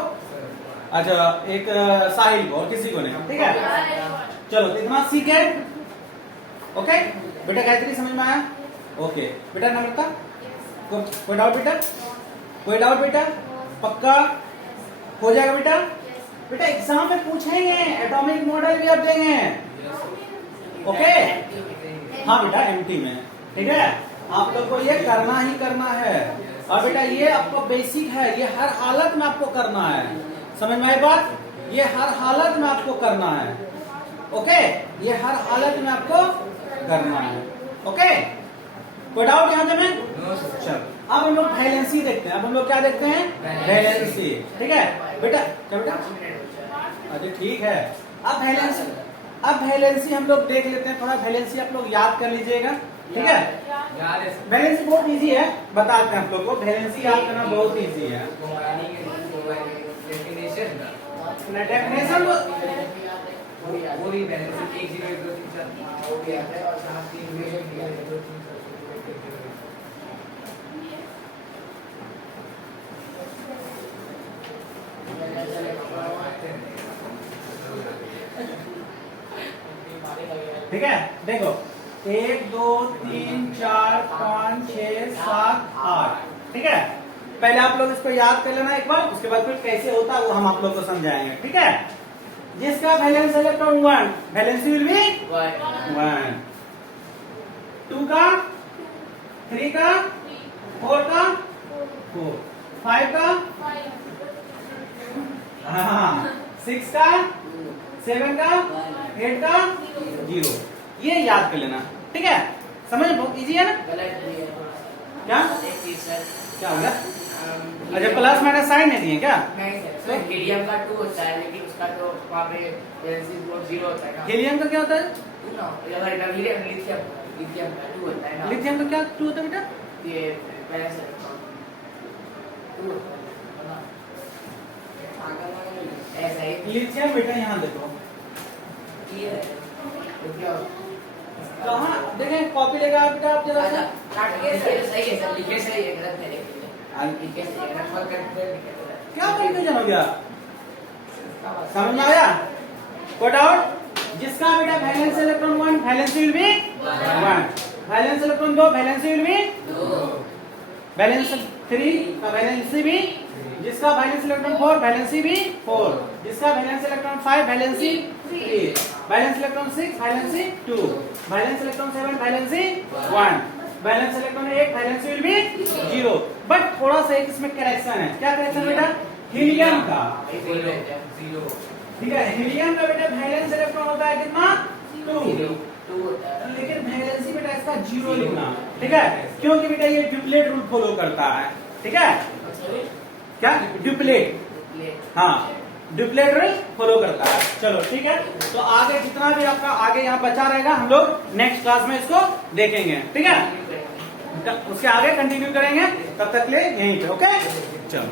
अच्छा, एक साहिल को, और किसी को नहीं। ठीक है, चलो इतना सीखे। ओके बेटा, गायत्री समझ में आया? ओके बेटा, नम्रता कोई डाउट बेटा? कोई डाउट बेटा? पक्का हो जाएगा बेटा? बेटा एग्जाम में पूछेंगे, एटॉमिक मॉडल भी आप देंगे। ओके हाँ बेटा, एमटी में। ठीक है, आप लोग को ये करना ही करना है। और बेटा ये आपको बेसिक है, ये हर हालत में आपको करना है। समझ में आई बात? ये हर हालत में आपको करना है। ओके, ये हर हालत में आपको करना है। ओके, कोई डाउट यहाँ पे में? चलो अब हम लोग वैलेंसी देखते हैं। अब हम लोग क्या देखते हैं? वैलेंसी। ठीक है बेटा, क्या बेटा? अच्छा ठीक है। अब वैलेंसी हम लोग देख लेते हैं। थोड़ा वैलेंसी आप लोग याद कर लीजिएगा। ठीक है, वैलेंसी बहुत इजी है, बताते हैं आप लोग को। वैलेंसी याद करना बहुत इजी है। डेफिनेशन ठीक है, देखो 1 2 3 4 5 6 7 8। ठीक है, पहले आप लोग इसको याद कर लेना एक बार, उसके बाद फिर कैसे होता है वो हम आप लोग को समझाएंगे। ठीक है, जिसका valence electron 1, valency will be 1, 2 का, 3 का, 4 का, 4, 5 का, हाँ 6 का, 7 का, 8 का, 0। ये याद कर लेना। ठीक है, समझ बहुत इजी है ना? क्या क्या हो गया? अच्छा, प्लस माइनस साइन नहीं दिए क्या? नहीं सर, हीलियम का 2 होता है, लेकिन उसका तो वहाँ पे वैलेंसी 0 होता है ना। हीलियम का क्या होता है? लिथियम का 2 होता है ना। लिथियम का क्या 2 होता है बेटा? ये वैलेंस इलेक्ट्रॉन 2 होता है ना। ऐसा ही लिथियम बेटा यहाँ देखो, कहाँ देखें, कॉपी लेकर आप बेटा, आप जरा सा। सही है सर, लिखे सही है, गलत है क्या कंफ्यूजन हो गया? समझ में आया? कोई डाउट? जिसका बेटा valence electron 1, valency will be 1, valence electron 2, valency will be 2, valence 3 का वैलेंसी भी, जिसका वैलेंस इलेक्ट्रॉन 4, वैलेंसी भी 4, जिसका valence electron 5, valency 3, valence electron 6, valency 2, valence electron 7, valency 1, valence electron 8, valency will be 0। But थोड़ा सा एक इसमें करेक्शन है। क्या करेक्शन बेटा? हीलियम का 0। ठीक है, हीलियम का बेटा वैलेंस इलेक्ट्रॉन होता है कितना? 2, लेकिन वैलेंसी बेटा इसका 0 लिखना। ठीक है, क्योंकि बेटा ये ड्यूप्लेट रूल फॉलो करता है। ठीक है, क्या ड्यूप्लेट? हाँ, ड्यूप्लेट रूल फॉलो करता है। चलो ठीक है, तो आगे जितना भी आपका आगे यहाँ बचा रहेगा हम लोग नेक्स्ट क्लास में इसको देखेंगे। ठीक है, उसके आगे कंटिन्यू करेंगे, तब तक ले यहीं पे। ओके चलो।